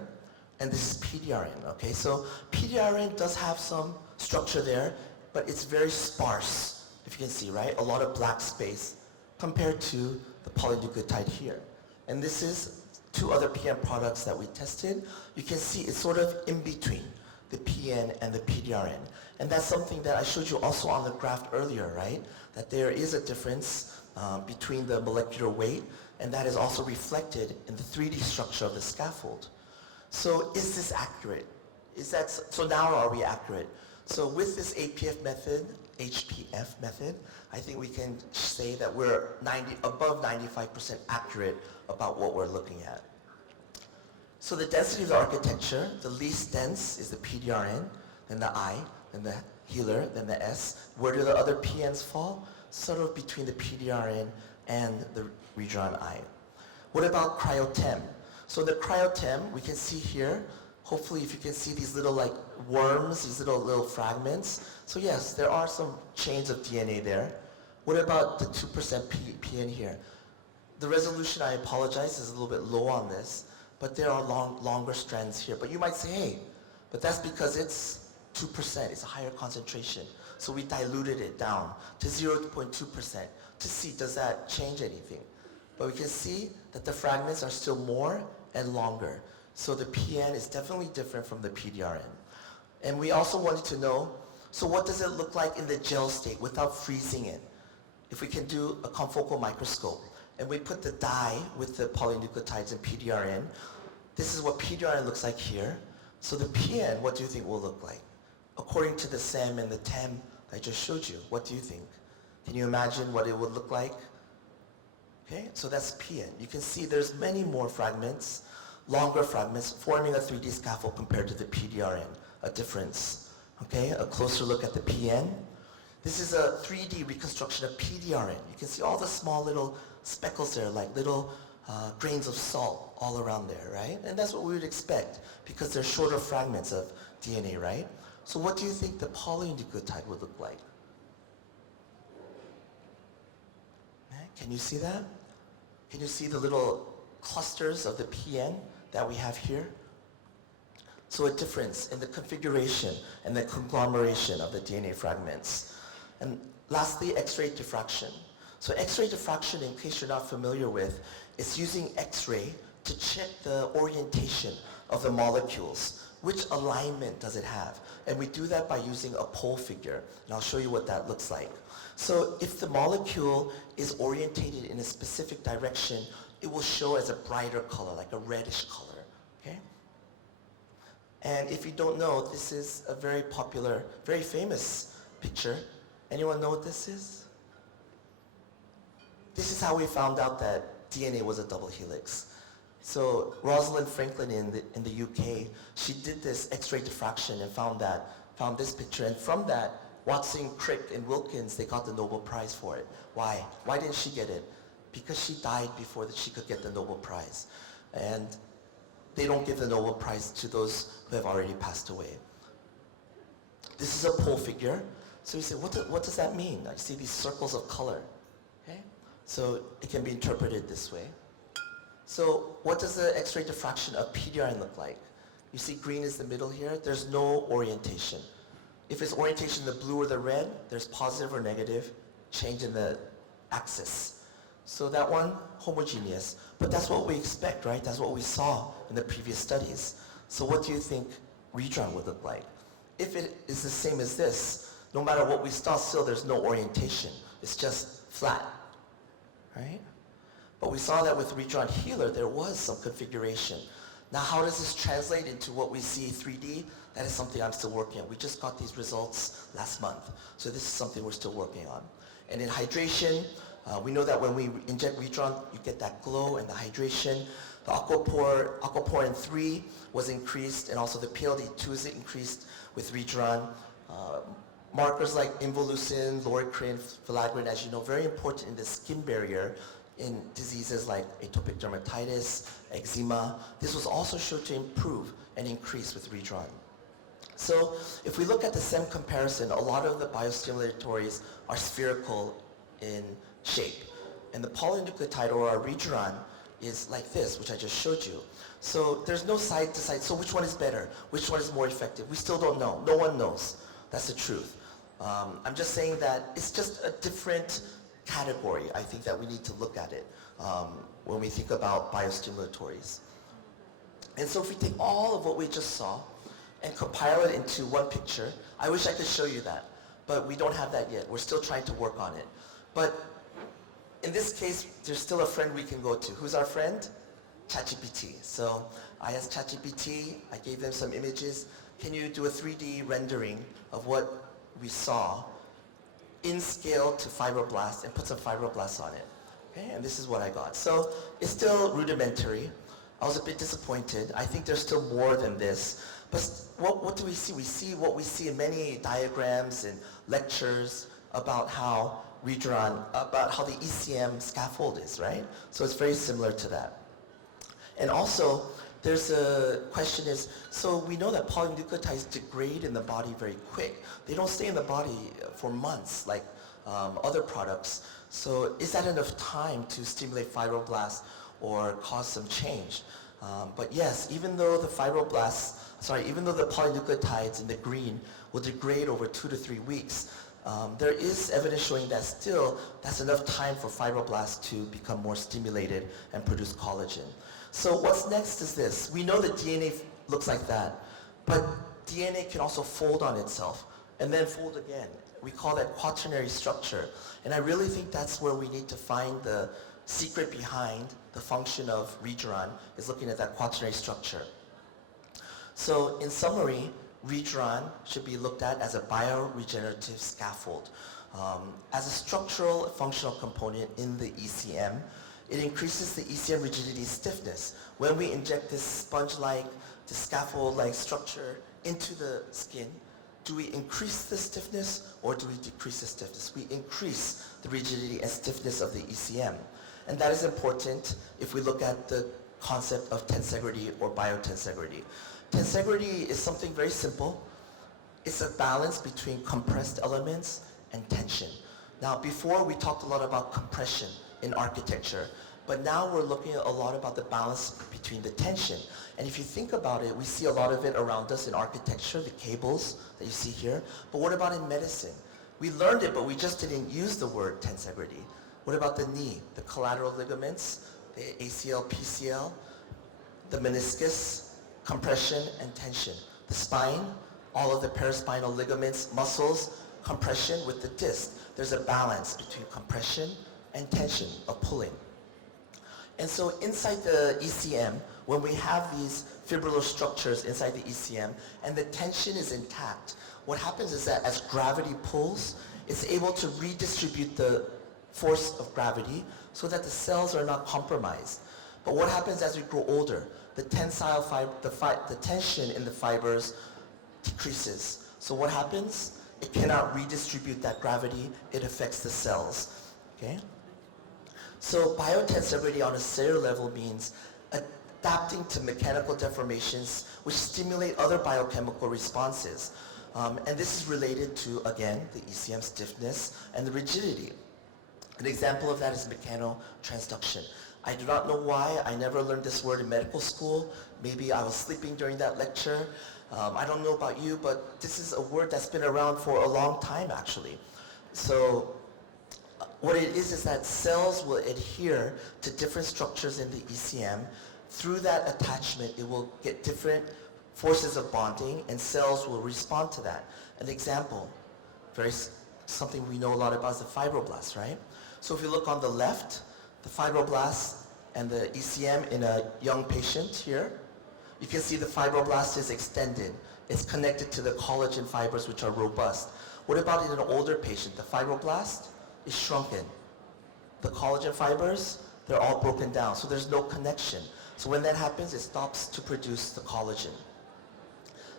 and this is PDRN, okay? So PDRN does have some structure there, but it's very sparse, if you can see, right? A lot of black space compared to the polynucleotide here. And this is 2 other PN products that we tested. You can see it's sort of in between the PN and the PDRN. And that's something that I showed you also on the graph earlier, right? That there is a difference between the molecular weight, and that is also reflected in the 3D structure of the scaffold. So is this accurate? So now are we accurate? So with this HPF method, I think we can say that we're above 95% accurate about what we're looking at. So the density of the architecture, the least dense is the PDRN, then the I, then the Healer, then the S. Where do the other PNs fall? Sort of between the PDRN and the REJURAN I. What about cryo-TEM? So the cryo-TEM, we can see here, hopefully if you can see these little like worms, these little fragments. So yes, there are some chains of DNA there. What about the 2% PN here? The resolution, I apologize, is a little bit low on this, but there are longer strands here. But you might say, hey, but that's because it's 2%, it's a higher concentration. So we diluted it down to 0.2% to see, does that change anything? But we can see that the fragments are still more and longer. So the PN is definitely different from the PDRN. And we also wanted to know, so what does it look like in the gel state without freezing it? If we can do a confocal microscope, and we put the dye with the polynucleotides and PDRN, this is what PDRN looks like here. So the PN, what do you think will look like? According to the SEM and the TEM I just showed you, what do you think? Can you imagine what it would look like? Okay, so that's PN. You can see there's many more fragments, longer fragments, forming a 3D scaffold compared to the PDRN, a difference. Okay, a closer look at the PN. This is a 3D reconstruction of PDRN. You can see all the small little speckles there, like little grains of salt all around there, right? And that's what we would expect because they're shorter fragments of DNA, right? So what do you think the polynucleotide would look like? Can you see that? Can you see the little clusters of the PN that we have here? So a difference in the configuration and the conglomeration of the DNA fragments. And lastly, X-ray diffraction. So X-ray diffraction, in case you're not familiar with, is using X-ray to check the orientation of the molecules. Which alignment does it have? And we do that by using a pole figure. And I'll show you what that looks like. So if the molecule is orientated in a specific direction, it will show as a brighter color, like a reddish color, okay? And if you don't know, this is a very popular, very famous picture. Anyone know what this is? This is how we found out that DNA was a double helix. So Rosalind Franklin in the UK, she did this X-ray diffraction and found this picture. And from that, Watson, Crick, and Wilkins, they got the Nobel Prize for it. Why? Why didn't she get it? Because she died before that she could get the Nobel Prize. And they don't give the Nobel Prize to those who have already passed away. This is a pole figure. So you say, what does that mean? I see these circles of color. Okay? So it can be interpreted this way. So what does the X-ray diffraction of PDRN look like? You see green is the middle here. There's no orientation. If it's orientation in the blue or the red, there's positive or negative change in the axis. So that one, homogeneous. But that's what we expect, right? That's what we saw in the previous studies. So what do you think REJURAN would look like? If it is the same as this, no matter what we saw, still there's no orientation. It's just flat, right? But we saw that with REJURAN Healer, there was some configuration. Now, how does this translate into what we see 3D? That is something I'm still working on. We just got these results last month. So this is something we're still working on. And in hydration, we know that when we inject REJURAN, you get that glow and the hydration. The aquaporin 3 was increased, and also the PLD2 is increased with REJURAN. Markers like involucin, loricrin, filaggrin, as you know, very important in the skin barrier in diseases like atopic dermatitis, eczema. This was also shown to improve and increase with REJURAN. So if we look at the SEM comparison, a lot of the biostimulatories are spherical in shape. And the polynucleotide, or our REJURAN, is like this, which I just showed you. So there's no side to side. So which one is better? Which one is more effective? We still don't know. No one knows. That's the truth. I'm just saying that it's just a different category, I think, that we need to look at it when we think about biostimulatories. And so if we take all of what we just saw and compile it into one picture, I wish I could show you that, but we don't have that yet. We're still trying to work on it. But in this case, there's still a friend we can go to. Who's our friend? ChatGPT. So I asked ChatGPT, I gave them some images. Can you do a 3D rendering of what we saw in scale to fibroblasts and put some fibroblasts on it? Okay, and this is what I got. So it's still rudimentary. I was a bit disappointed. I think there's still more than this. But what do we see? We see what we see in many diagrams and lectures about how REJURAN, about how the ECM scaffold is, right? So it's very similar to that. And also, there's a question is, so we know that polynucleotides degrade in the body very quick. They don't stay in the body for months like other products. So is that enough time to stimulate fibroblasts or cause some change? But yes, even though the polynucleotides in the green will degrade over 2 to 3 weeks, there is evidence showing that still that's enough time for fibroblasts to become more stimulated and produce collagen. So what's next is this. We know that DNA looks like that, but DNA can also fold on itself and then fold again. We call that quaternary structure. And I really think that's where we need to find the secret behind the function of REJURAN, is looking at that quaternary structure. So in summary, REJURAN should be looked at as a bioregenerative scaffold. As a structural functional component in the ECM, it increases the ECM rigidity stiffness. When we inject this sponge-like, this scaffold-like structure into the skin, do we increase the stiffness or do we decrease the stiffness? We increase the rigidity and stiffness of the ECM. And that is important if we look at the concept of tensegrity or biotensegrity. Tensegrity is something very simple. It's a balance between compressed elements and tension. Now, before we talked a lot about compression in architecture, but now we're looking a lot about the balance between the tension. And if you think about it, we see a lot of it around us in architecture, the cables that you see here. But what about in medicine? We learned it, but we just didn't use the word tensegrity. What about the knee, the collateral ligaments, the ACL, PCL, the meniscus, compression and tension. The spine, all of the paraspinal ligaments, muscles, compression with the disc. There's a balance between compression and tension, of pulling. And so inside the ECM, when we have these fibrillar structures inside the ECM and the tension is intact, what happens is that as gravity pulls, it's able to redistribute the force of gravity so that the cells are not compromised. But what happens as we grow older? The tensile the tension in the fibers decreases. So what happens? It cannot redistribute that gravity. It affects the cells. Okay? So biotensegrity on a cellular level means adapting to mechanical deformations which stimulate other biochemical responses. And this is related to, again, the ECM stiffness and the rigidity. An example of that is mechanotransduction. I do not know why I never learned this word in medical school. Maybe I was sleeping during that lecture. I don't know about you, but this is a word that's been around for a long time, actually. So what it is that cells will adhere to different structures in the ECM. Through that attachment, it will get different forces of bonding, and cells will respond to that. An example, something we know a lot about is the fibroblast, right? So if you look on the left, the fibroblast and the ECM in a young patient here, you can see the fibroblast is extended. It's connected to the collagen fibers, which are robust. What about in an older patient? The fibroblast is shrunken. The collagen fibers, they're all broken down, so there's no connection. So when that happens, it stops to produce the collagen.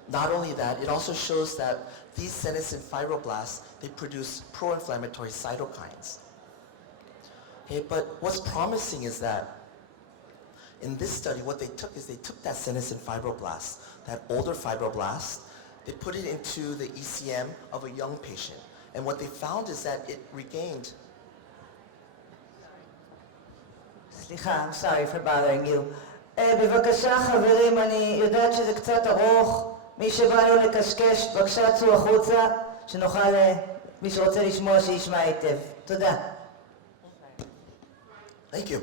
Not only that, it also shows that these senescent fibroblasts, they produce pro-inflammatory cytokines. Okay, but what's promising is that in this study, what they took is they took that senescent fibroblast, that older fibroblast, they put it into the ECM of a young patient. And what they found is that it regained. סליחה, I'm sorry for bothering you. בבקשה חברים, אני יודעת שזה קצת ארוך. מי שבא לו לקשקש, בבקשה צאו החוצה, שנוכל, מי שרוצה לשמוע, שישמע היטב. תודה. Thank you.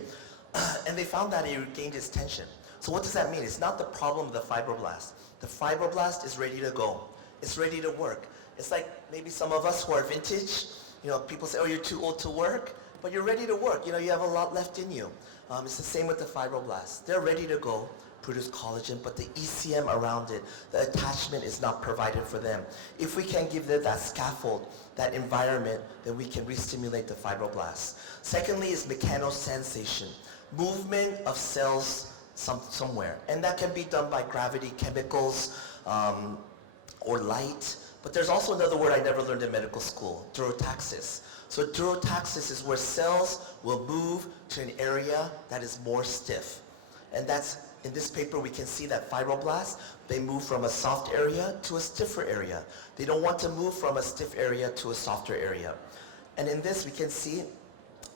And they found that it regained its tension. So what does that mean? It's not the problem of the fibroblast. The fibroblast is ready to go. It's ready to work. It's like maybe some of us who are vintage, people say, oh, you're too old to work, but you're ready to work. You have a lot left in you. It's the same with the fibroblasts. They're ready to go, produce collagen, but the ECM around it, the attachment is not provided for them. If we can give them that scaffold, that environment, then we can re-stimulate the fibroblasts. Secondly is mechanosensation, movement of cells somewhere. And that can be done by gravity, chemicals, or light. But there's also another word I never learned in medical school, durotaxis. So durotaxis is where cells will move to an area that is more stiff. And that's, in this paper, we can see that fibroblasts, they move from a soft area to a stiffer area. They don't want to move from a stiff area to a softer area. And in this, we can see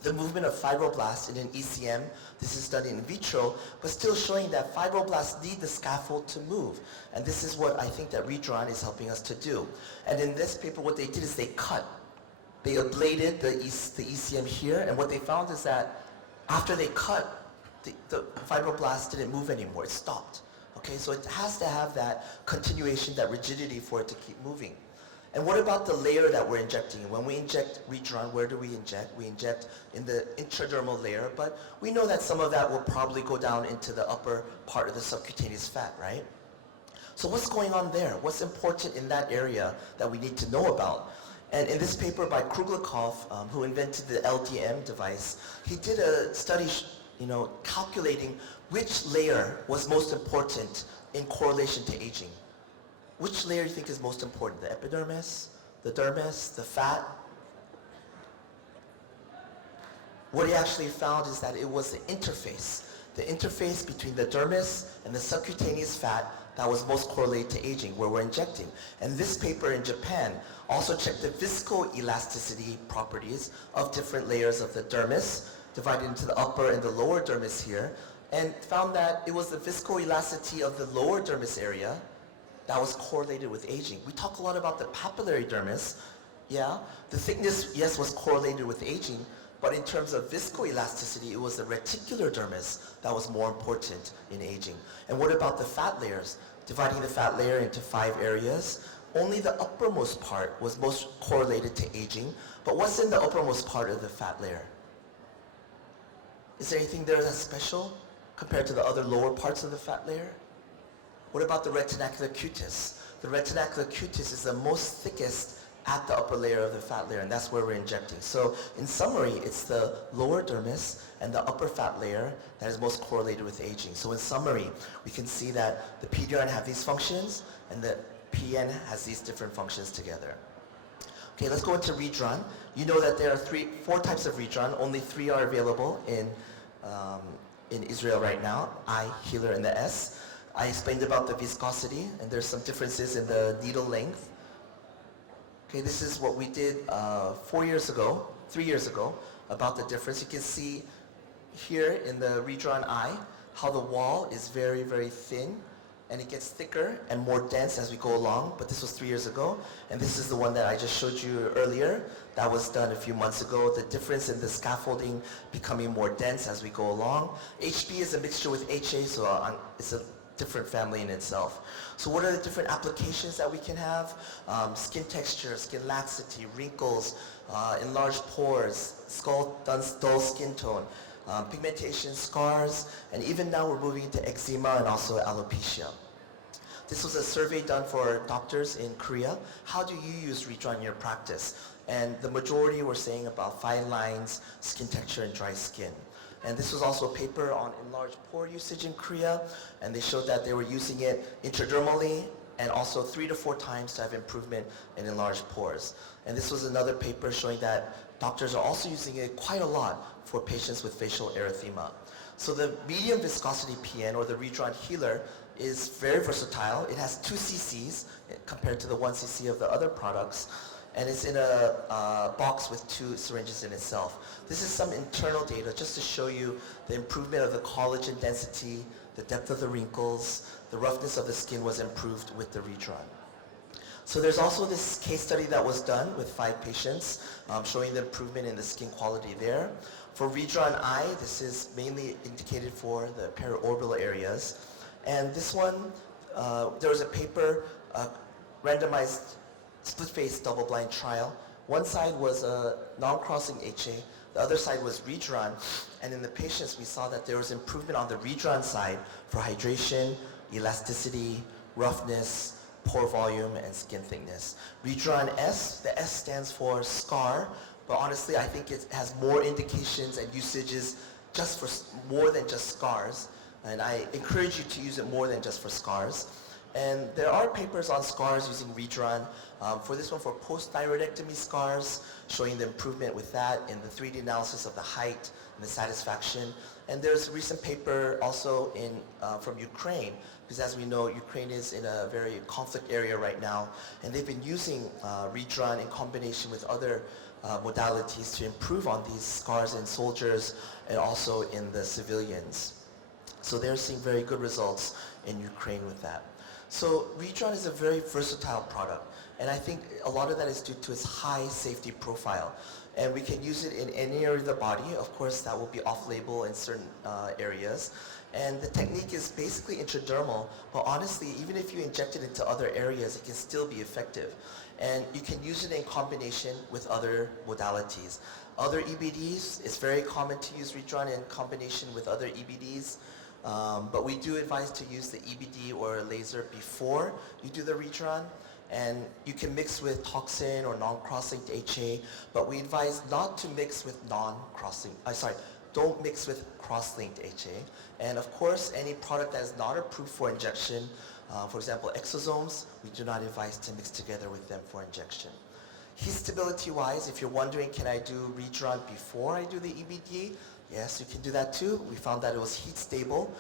the movement of fibroblasts in an ECM. This is done in vitro, but still showing that fibroblasts need the scaffold to move. And this is what I think that REJURAN is helping us to do. And in this paper, what they did is they ablated the ECM here, and what they found is that after they cut, the fibroblast didn't move anymore, it stopped. Okay, so it has to have that continuation, that rigidity for it to keep moving. And what about the layer that we're injecting? When we inject REJURAN, where do we inject? We inject in the intradermal layer, but we know that some of that will probably go down into the upper part of the subcutaneous fat, right? So what's going on there? What's important in that area that we need to know about? And in this paper by Kruglikov, who invented the LDM device, he did a study calculating which layer was most important in correlation to aging. Which layer do you think is most important? The epidermis, the dermis, the fat? What he actually found is that it was the interface between the dermis and the subcutaneous fat that was most correlated to aging, where we're injecting. And this paper in Japan also checked the viscoelasticity properties of different layers of the dermis, divided into the upper and the lower dermis here, and found that it was the viscoelasticity of the lower dermis area that was correlated with aging. We talk a lot about the papillary dermis. Yeah, the thickness, yes, was correlated with aging, but in terms of viscoelasticity, it was the reticular dermis that was more important in aging. And what about the fat layers? Dividing the fat layer into 5 areas, only the uppermost part was most correlated to aging, but what's in the uppermost part of the fat layer? Is there anything there that's special compared to the other lower parts of the fat layer? What about the retinacular cutis? The retinacular cutis is the most thickest at the upper layer of the fat layer, and that's where we're injecting. So in summary, it's the lower dermis and the upper fat layer that is most correlated with aging. So in summary, we can see that the PDRN have these functions and the PN has these different functions together. Okay, let's go into REJURAN. You know that there are 4 types of REJURAN. Only 3 are available in in Israel right now, I, healer, and the S. I explained about the viscosity, and there's some differences in the needle length. Okay, this is what we did 3 years ago, about the difference. You can see here in the REJURAN eye how the wall is very, very thin, and it gets thicker and more dense as we go along, but this was 3 years ago. And this is the one that I just showed you earlier. That was done a few months ago. The difference in the scaffolding becoming more dense as we go along. HB is a mixture with HA, so it's a different family in itself. So what are the different applications that we can have? Skin texture, skin laxity, wrinkles, enlarged pores, dull skin tone, pigmentation, scars, and even now we're moving into eczema and also alopecia. This was a survey done for doctors in Korea. How do you use REJURAN in your practice? And the majority were saying about fine lines, skin texture, and dry skin. And this was also a paper on enlarged pore usage in Korea, and they showed that they were using it intradermally and also 3 to 4 times to have improvement in enlarged pores. And this was another paper showing that doctors are also using it quite a lot for patients with facial erythema. So the medium viscosity PN, or the REJURAN Healer, is very versatile. It has 2 cc's compared to the 1 cc of the other products, and it's in a box with 2 syringes in itself. This is some internal data just to show you the improvement of the collagen density, the depth of the wrinkles, the roughness of the skin was improved with the REJURAN. So there's also this case study that was done with 5 patients showing the improvement in the skin quality there. For REJURAN Eye, this is mainly indicated for the periorbital areas. And this one, there was a paper, randomized split-face double-blind trial. One side was a non-crossing HA, the other side was REJURAN, and in the patients we saw that there was improvement on the REJURAN side for hydration, elasticity, roughness, pore volume, and skin thickness. REJURAN S, the S stands for scar, but honestly I think it has more indications and usages just for more than just scars, and I encourage you to use it more than just for scars. And there are papers on scars using REJURAN. For this one, for post-thyroidectomy scars, showing the improvement with that in the 3D analysis of the height and the satisfaction. And there's a recent paper also from Ukraine, because as we know, Ukraine is in a very conflict area right now, and they've been using REJURAN in combination with other modalities to improve on these scars in soldiers and also in the civilians. So they're seeing very good results in Ukraine with that. So REJURAN is a very versatile product, and I think a lot of that is due to its high safety profile. And we can use it in any area of the body. Of course, that will be off-label in certain areas. And the technique is basically intradermal, but honestly, even if you inject it into other areas, it can still be effective. And you can use it in combination with other modalities. Other EBDs, it's very common to use REJURAN in combination with other EBDs. But we do advise to use the EBD or laser before you do the REJURAN, and you can mix with toxin or non-cross-linked HA, but we advise not to mix with don't mix with cross-linked HA. And of course, any product that is not approved for injection, for example, exosomes, we do not advise to mix together with them for injection. Heat stability-wise, if you're wondering, can I do REJURAN before I do the EBD? Yes, you can do that too. We found that it was heat stable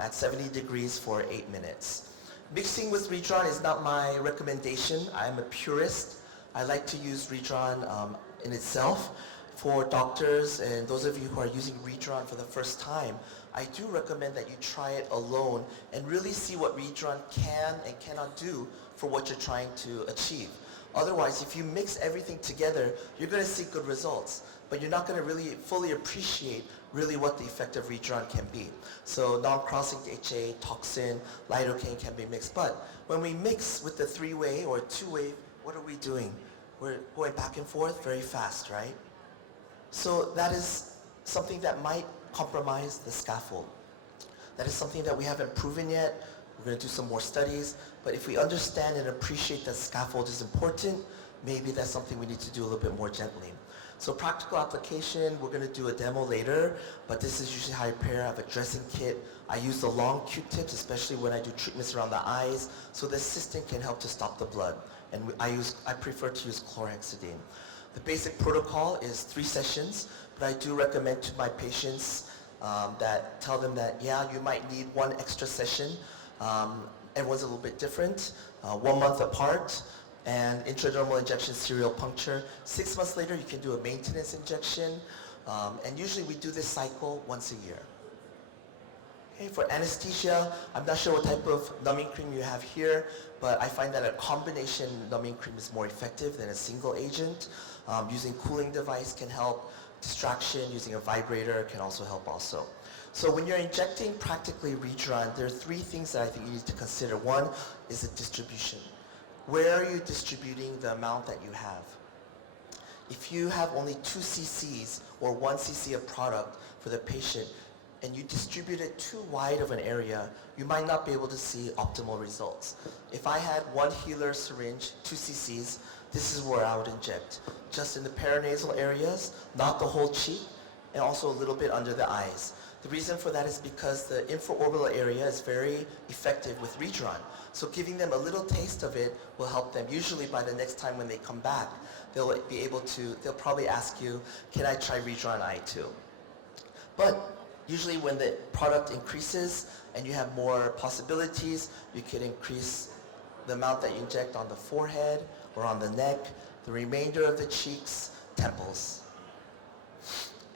at 70 degrees for 8 minutes. Mixing with REJURAN is not my recommendation. I'm a purist. I like to use REJURAN in itself. For doctors and those of you who are using REJURAN for the first time, I do recommend that you try it alone and really see what REJURAN can and cannot do for what you're trying to achieve. Otherwise, if you mix everything together, you're going to see good results, but you're not going to really fully appreciate really what the effect of REJURAN can be. So non-crossing HA, toxin, lidocaine can be mixed. But when we mix with the 3-way or 2-way, what are we doing? We're going back and forth very fast, right? So that is something that might compromise the scaffold. That is something that we haven't proven yet. We're going to do some more studies, but if we understand and appreciate that scaffold is important, maybe that's something we need to do a little bit more gently. So practical application, we're going to do a demo later, but this is usually how I prepare. I have a dressing kit. I use the long Q-tips, especially when I do treatments around the eyes, so the assistant can help to stop the blood. And I prefer to use chlorhexidine. The basic protocol is 3 sessions, but I do recommend to my patients that tell them that, yeah, you might need one extra session. Everyone's a little bit different, 1 month apart, and intradermal injection serial puncture. 6 months later, you can do a maintenance injection, and usually we do this cycle once a year. Okay, for anesthesia, I'm not sure what type of numbing cream you have here, but I find that a combination numbing cream is more effective than a single agent. Using cooling device can help. Distraction, using a vibrator can also help also. So when you're injecting practically REJURAN, there are 3 things that I think you need to consider. One is the distribution. Where are you distributing the amount that you have? If you have only 2 cc's or 1 cc of product for the patient, and you distribute it too wide of an area, you might not be able to see optimal results. If I had 1 healer syringe, 2 cc's, this is where I would inject. Just in the paranasal areas, not the whole cheek, and also a little bit under the eyes. The reason for that is because the infraorbital area is very effective with REJURAN. So giving them a little taste of it will help them. Usually by the next time when they come back, they'll probably ask you, can I try REJURAN eye too? But usually when the product increases and you have more possibilities, you can increase the amount that you inject on the forehead or on the neck, the remainder of the cheeks, temples.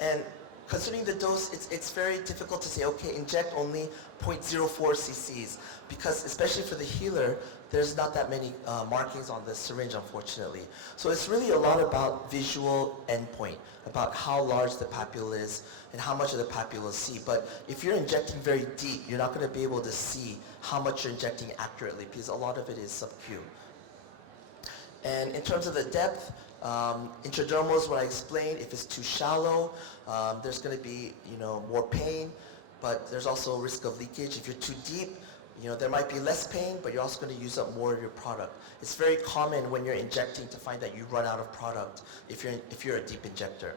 And considering the dose, it's very difficult to say, okay, inject only 0.04 cc's, because especially for the healer, there's not that many markings on the syringe, unfortunately. So it's really a lot about visual endpoint, about how large the papule is and how much of the papule will see. But if you're injecting very deep, you're not going to be able to see how much you're injecting accurately, because a lot of it is sub-Q. And in terms of the depth, intradermal is what I explained. If it's too shallow, there's going to be, more pain, but there's also a risk of leakage. If you're too deep, there might be less pain, but you're also going to use up more of your product. It's very common when you're injecting to find that you run out of product if you're a deep injector.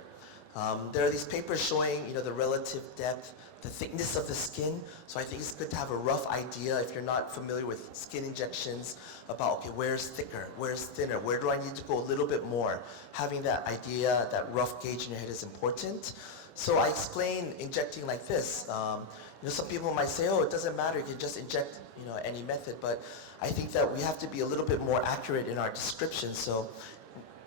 There are these papers showing, the relative depth, the thickness of the skin. So I think it's good to have a rough idea if you're not familiar with skin injections about, okay, where's thicker, where's thinner, where do I need to go a little bit more? Having that idea, that rough gauge in your head is important. So I explain injecting like this. Some people might say, oh, it doesn't matter, you can just inject, any method, but I think that we have to be a little bit more accurate in our description. So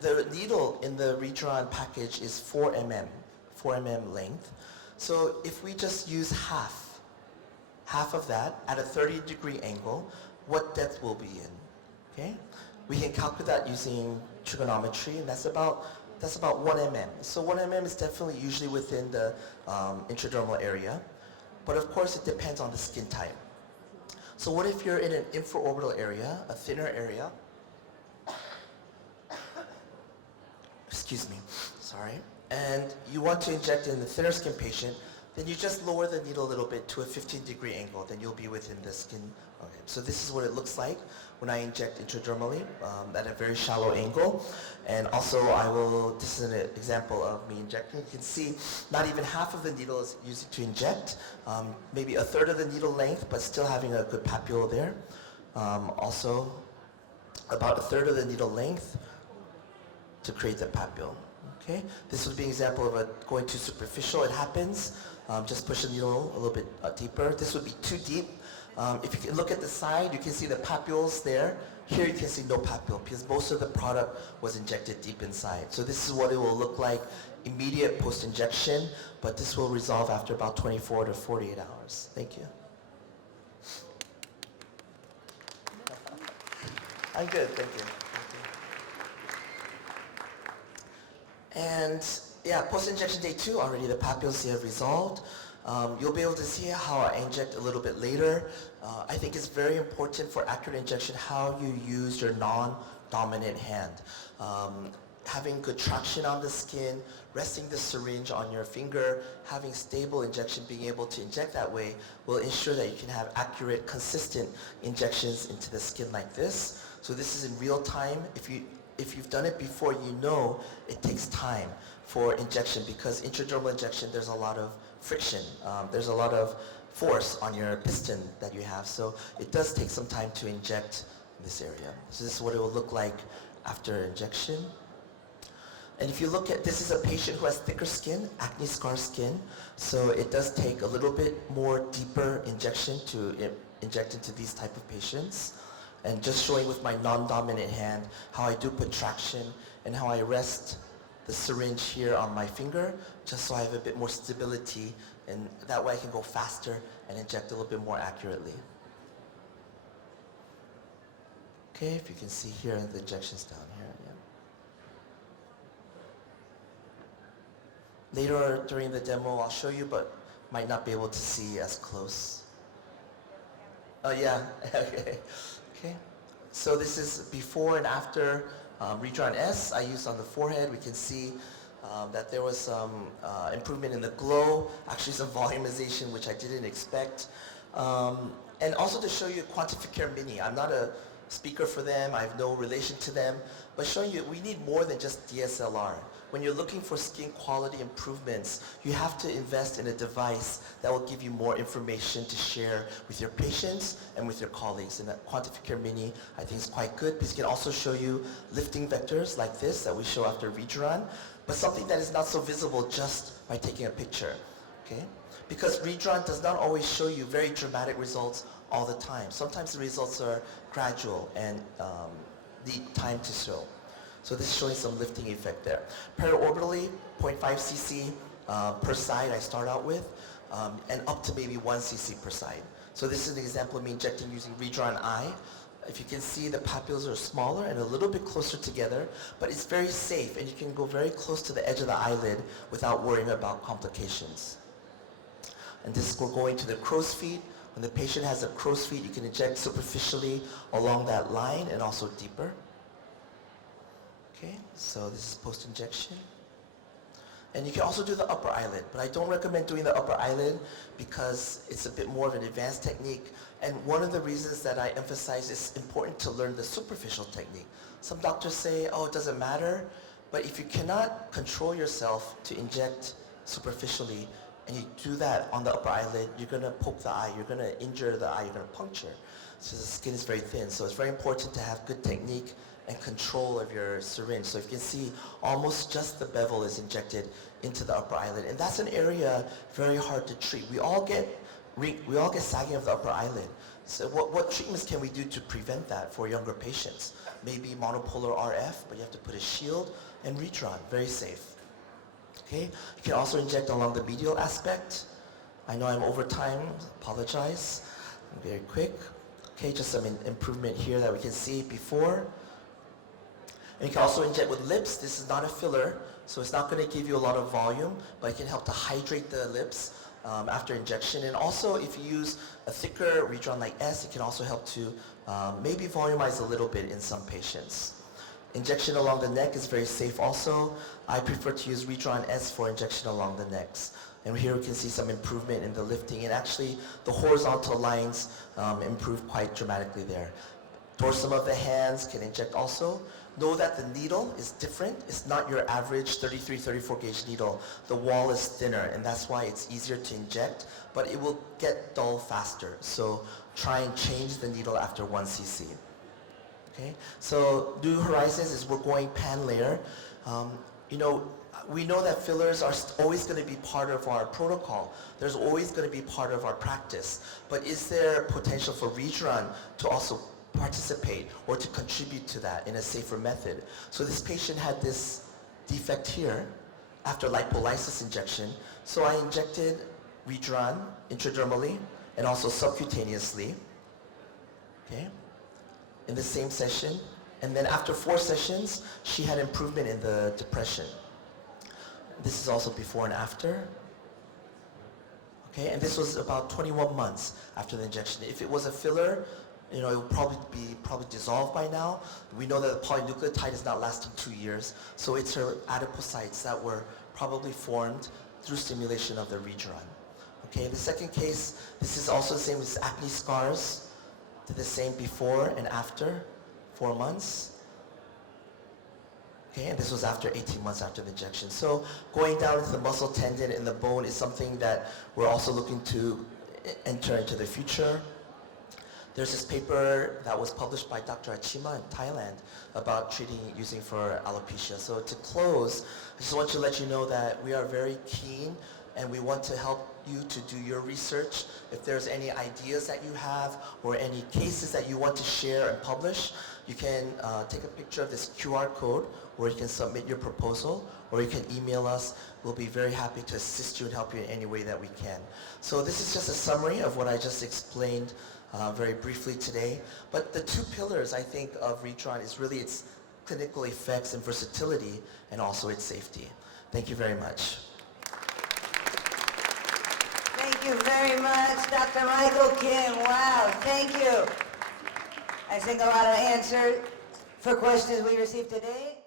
the needle in the REJURAN package is 4 mm length. So if we just use half of that at a 30-degree angle, what depth will be in, okay? We can calculate that using trigonometry, and that's about 1 mm. So 1 mm is definitely usually within the intradermal area. But of course, it depends on the skin type. So what if you're in an infraorbital area, a thinner area? Excuse me, sorry. And you want to inject in the thinner skin patient, then you just lower the needle a little bit to a 15-degree angle, then you'll be within the skin. Okay. So this is what it looks like when I inject intradermally at a very shallow angle. And also this is an example of me injecting. You can see not even half of the needle is used to inject, maybe a third of the needle length, but still having a good papule there. Also about a third of the needle length to create the papule. Okay, this would be an example of going too superficial. It happens. Just push the needle a little bit deeper. This would be too deep. If you can look at the side, you can see the papules there. Here you can see no papule because most of the product was injected deep inside. So this is what it will look like immediate post-injection, but this will resolve after about 24 to 48 hours. Thank you. I'm good, thank you. And yeah, post-injection day 2, already the papules have resolved. You'll be able to see how I inject a little bit later. I think it's very important for accurate injection how you use your non-dominant hand. Having good traction on the skin, resting the syringe on your finger, having stable injection, being able to inject that way will ensure that you can have accurate, consistent injections into the skin like this. So this is in real time. If you've done it before, you know it takes time for injection because intradermal injection, there's a lot of friction. There's a lot of force on your piston that you have. So it does take some time to inject this area. So this is what it will look like after injection. And if you look at, this is a patient who has thicker skin, acne scar skin, so it does take a little bit more deeper injection to inject into these type of patients. And just showing with my non-dominant hand how I do put traction and how I rest the syringe here on my finger, just so I have a bit more stability, and that way I can go faster and inject a little bit more accurately. Okay, if you can see here, the injections down here. Yeah. Later during the demo, I'll show you, but might not be able to see as close. Oh yeah, okay. Okay. So this is before and after REJURAN S I used on the forehead. We can see that there was some improvement in the glow, actually some volumization, which I didn't expect. And also to show you Quantificare Mini. I'm not a speaker for them, I have no relation to them, but showing you we need more than just DSLR. When you're looking for skin quality improvements, you have to invest in a device that will give you more information to share with your patients and with your colleagues. And that Quantificare Mini, I think, is quite good because it can also show you lifting vectors like this that we show after REJURAN, but something that is not so visible just by taking a picture, okay? Because REJURAN does not always show you very dramatic results all the time. Sometimes the results are gradual and need time to show. So this is showing some lifting effect there. Periorbitally, 0.5 cc per side I start out with, and up to maybe 1 cc per side. So this is an example of me injecting using REJURAN Eye. If you can see, the papules are smaller and a little bit closer together, but it's very safe and you can go very close to the edge of the eyelid without worrying about complications. And this, we're going to the crow's feet. When the patient has a crow's feet, you can inject superficially along that line and also deeper. Okay, so this is post-injection. And you can also do the upper eyelid, but I don't recommend doing the upper eyelid because it's a bit more of an advanced technique. And one of the reasons that I emphasize it's important to learn the superficial technique. Some doctors say, oh, it doesn't matter, but if you cannot control yourself to inject superficially, and you do that on the upper eyelid, you're going to poke the eye, you're going to injure the eye, you're going to puncture. So the skin is very thin, so it's very important to have good technique and control of your syringe. So if you can see, almost just the bevel is injected into the upper eyelid, and that's an area very hard to treat. We all get sagging of the upper eyelid. So what treatments can we do to prevent that for younger patients? Maybe monopolar RF, but you have to put a shield, and REJURAN, very safe. Okay, you can also inject along the medial aspect. I know I'm over time, apologize. I'm very quick. Okay, just some improvement here that we can see before. And you can also inject with lips. This is not a filler, so it's not going to give you a lot of volume, but it can help to hydrate the lips after injection. And also, if you use a thicker REJURAN like S, it can also help to maybe volumize a little bit in some patients. Injection along the neck is very safe also. I prefer to use REJURAN S for injection along the necks. And here we can see some improvement in the lifting, and actually the horizontal lines improve quite dramatically there. Dorsum of the hands can inject also. Know that the needle is different. It's not your average 33, 34 gauge needle. The wall is thinner, and that's why it's easier to inject, but it will get dull faster. So try and change the needle after 1 cc. Okay, so New Horizons is we're going pan layer. We know that fillers are always going to be part of our protocol. There's always going to be part of our practice. But is there potential for REJURAN to also participate or to contribute to that in a safer method? So this patient had this defect here after lipolysis injection. So I injected REJURAN intradermally and also subcutaneously. Okay, in the same session, and then after 4 sessions, she had improvement in the depression. This is also before and after. Okay, and this was about 21 months after the injection. If it was a filler, it would probably be dissolved by now. We know that the polynucleotide is not lasting 2 years, so it's her adipocytes that were probably formed through stimulation of the REJURAN. Okay, the second case, this is also the same as acne scars. Did the same before and after, 4 months. Okay, and this was after 18 months after the injection. So going down into the muscle tendon and the bone is something that we're also looking to enter into the future. There's this paper that was published by Dr. Achima in Thailand about using for alopecia. So to close, I just want to let you know that we are very keen and we want to help you to do your research. If there's any ideas that you have or any cases that you want to share and publish, you can take a picture of this QR code where you can submit your proposal, or you can email us. We'll be very happy to assist you and help you in any way that we can. So this is just a summary of what I just explained very briefly today. But the two pillars, I think, of REJURAN is really its clinical effects and versatility, and also its safety. Thank you very much. Thank you very much, Dr. Michael Kim. Wow, thank you. I think a lot of answers for questions we received today.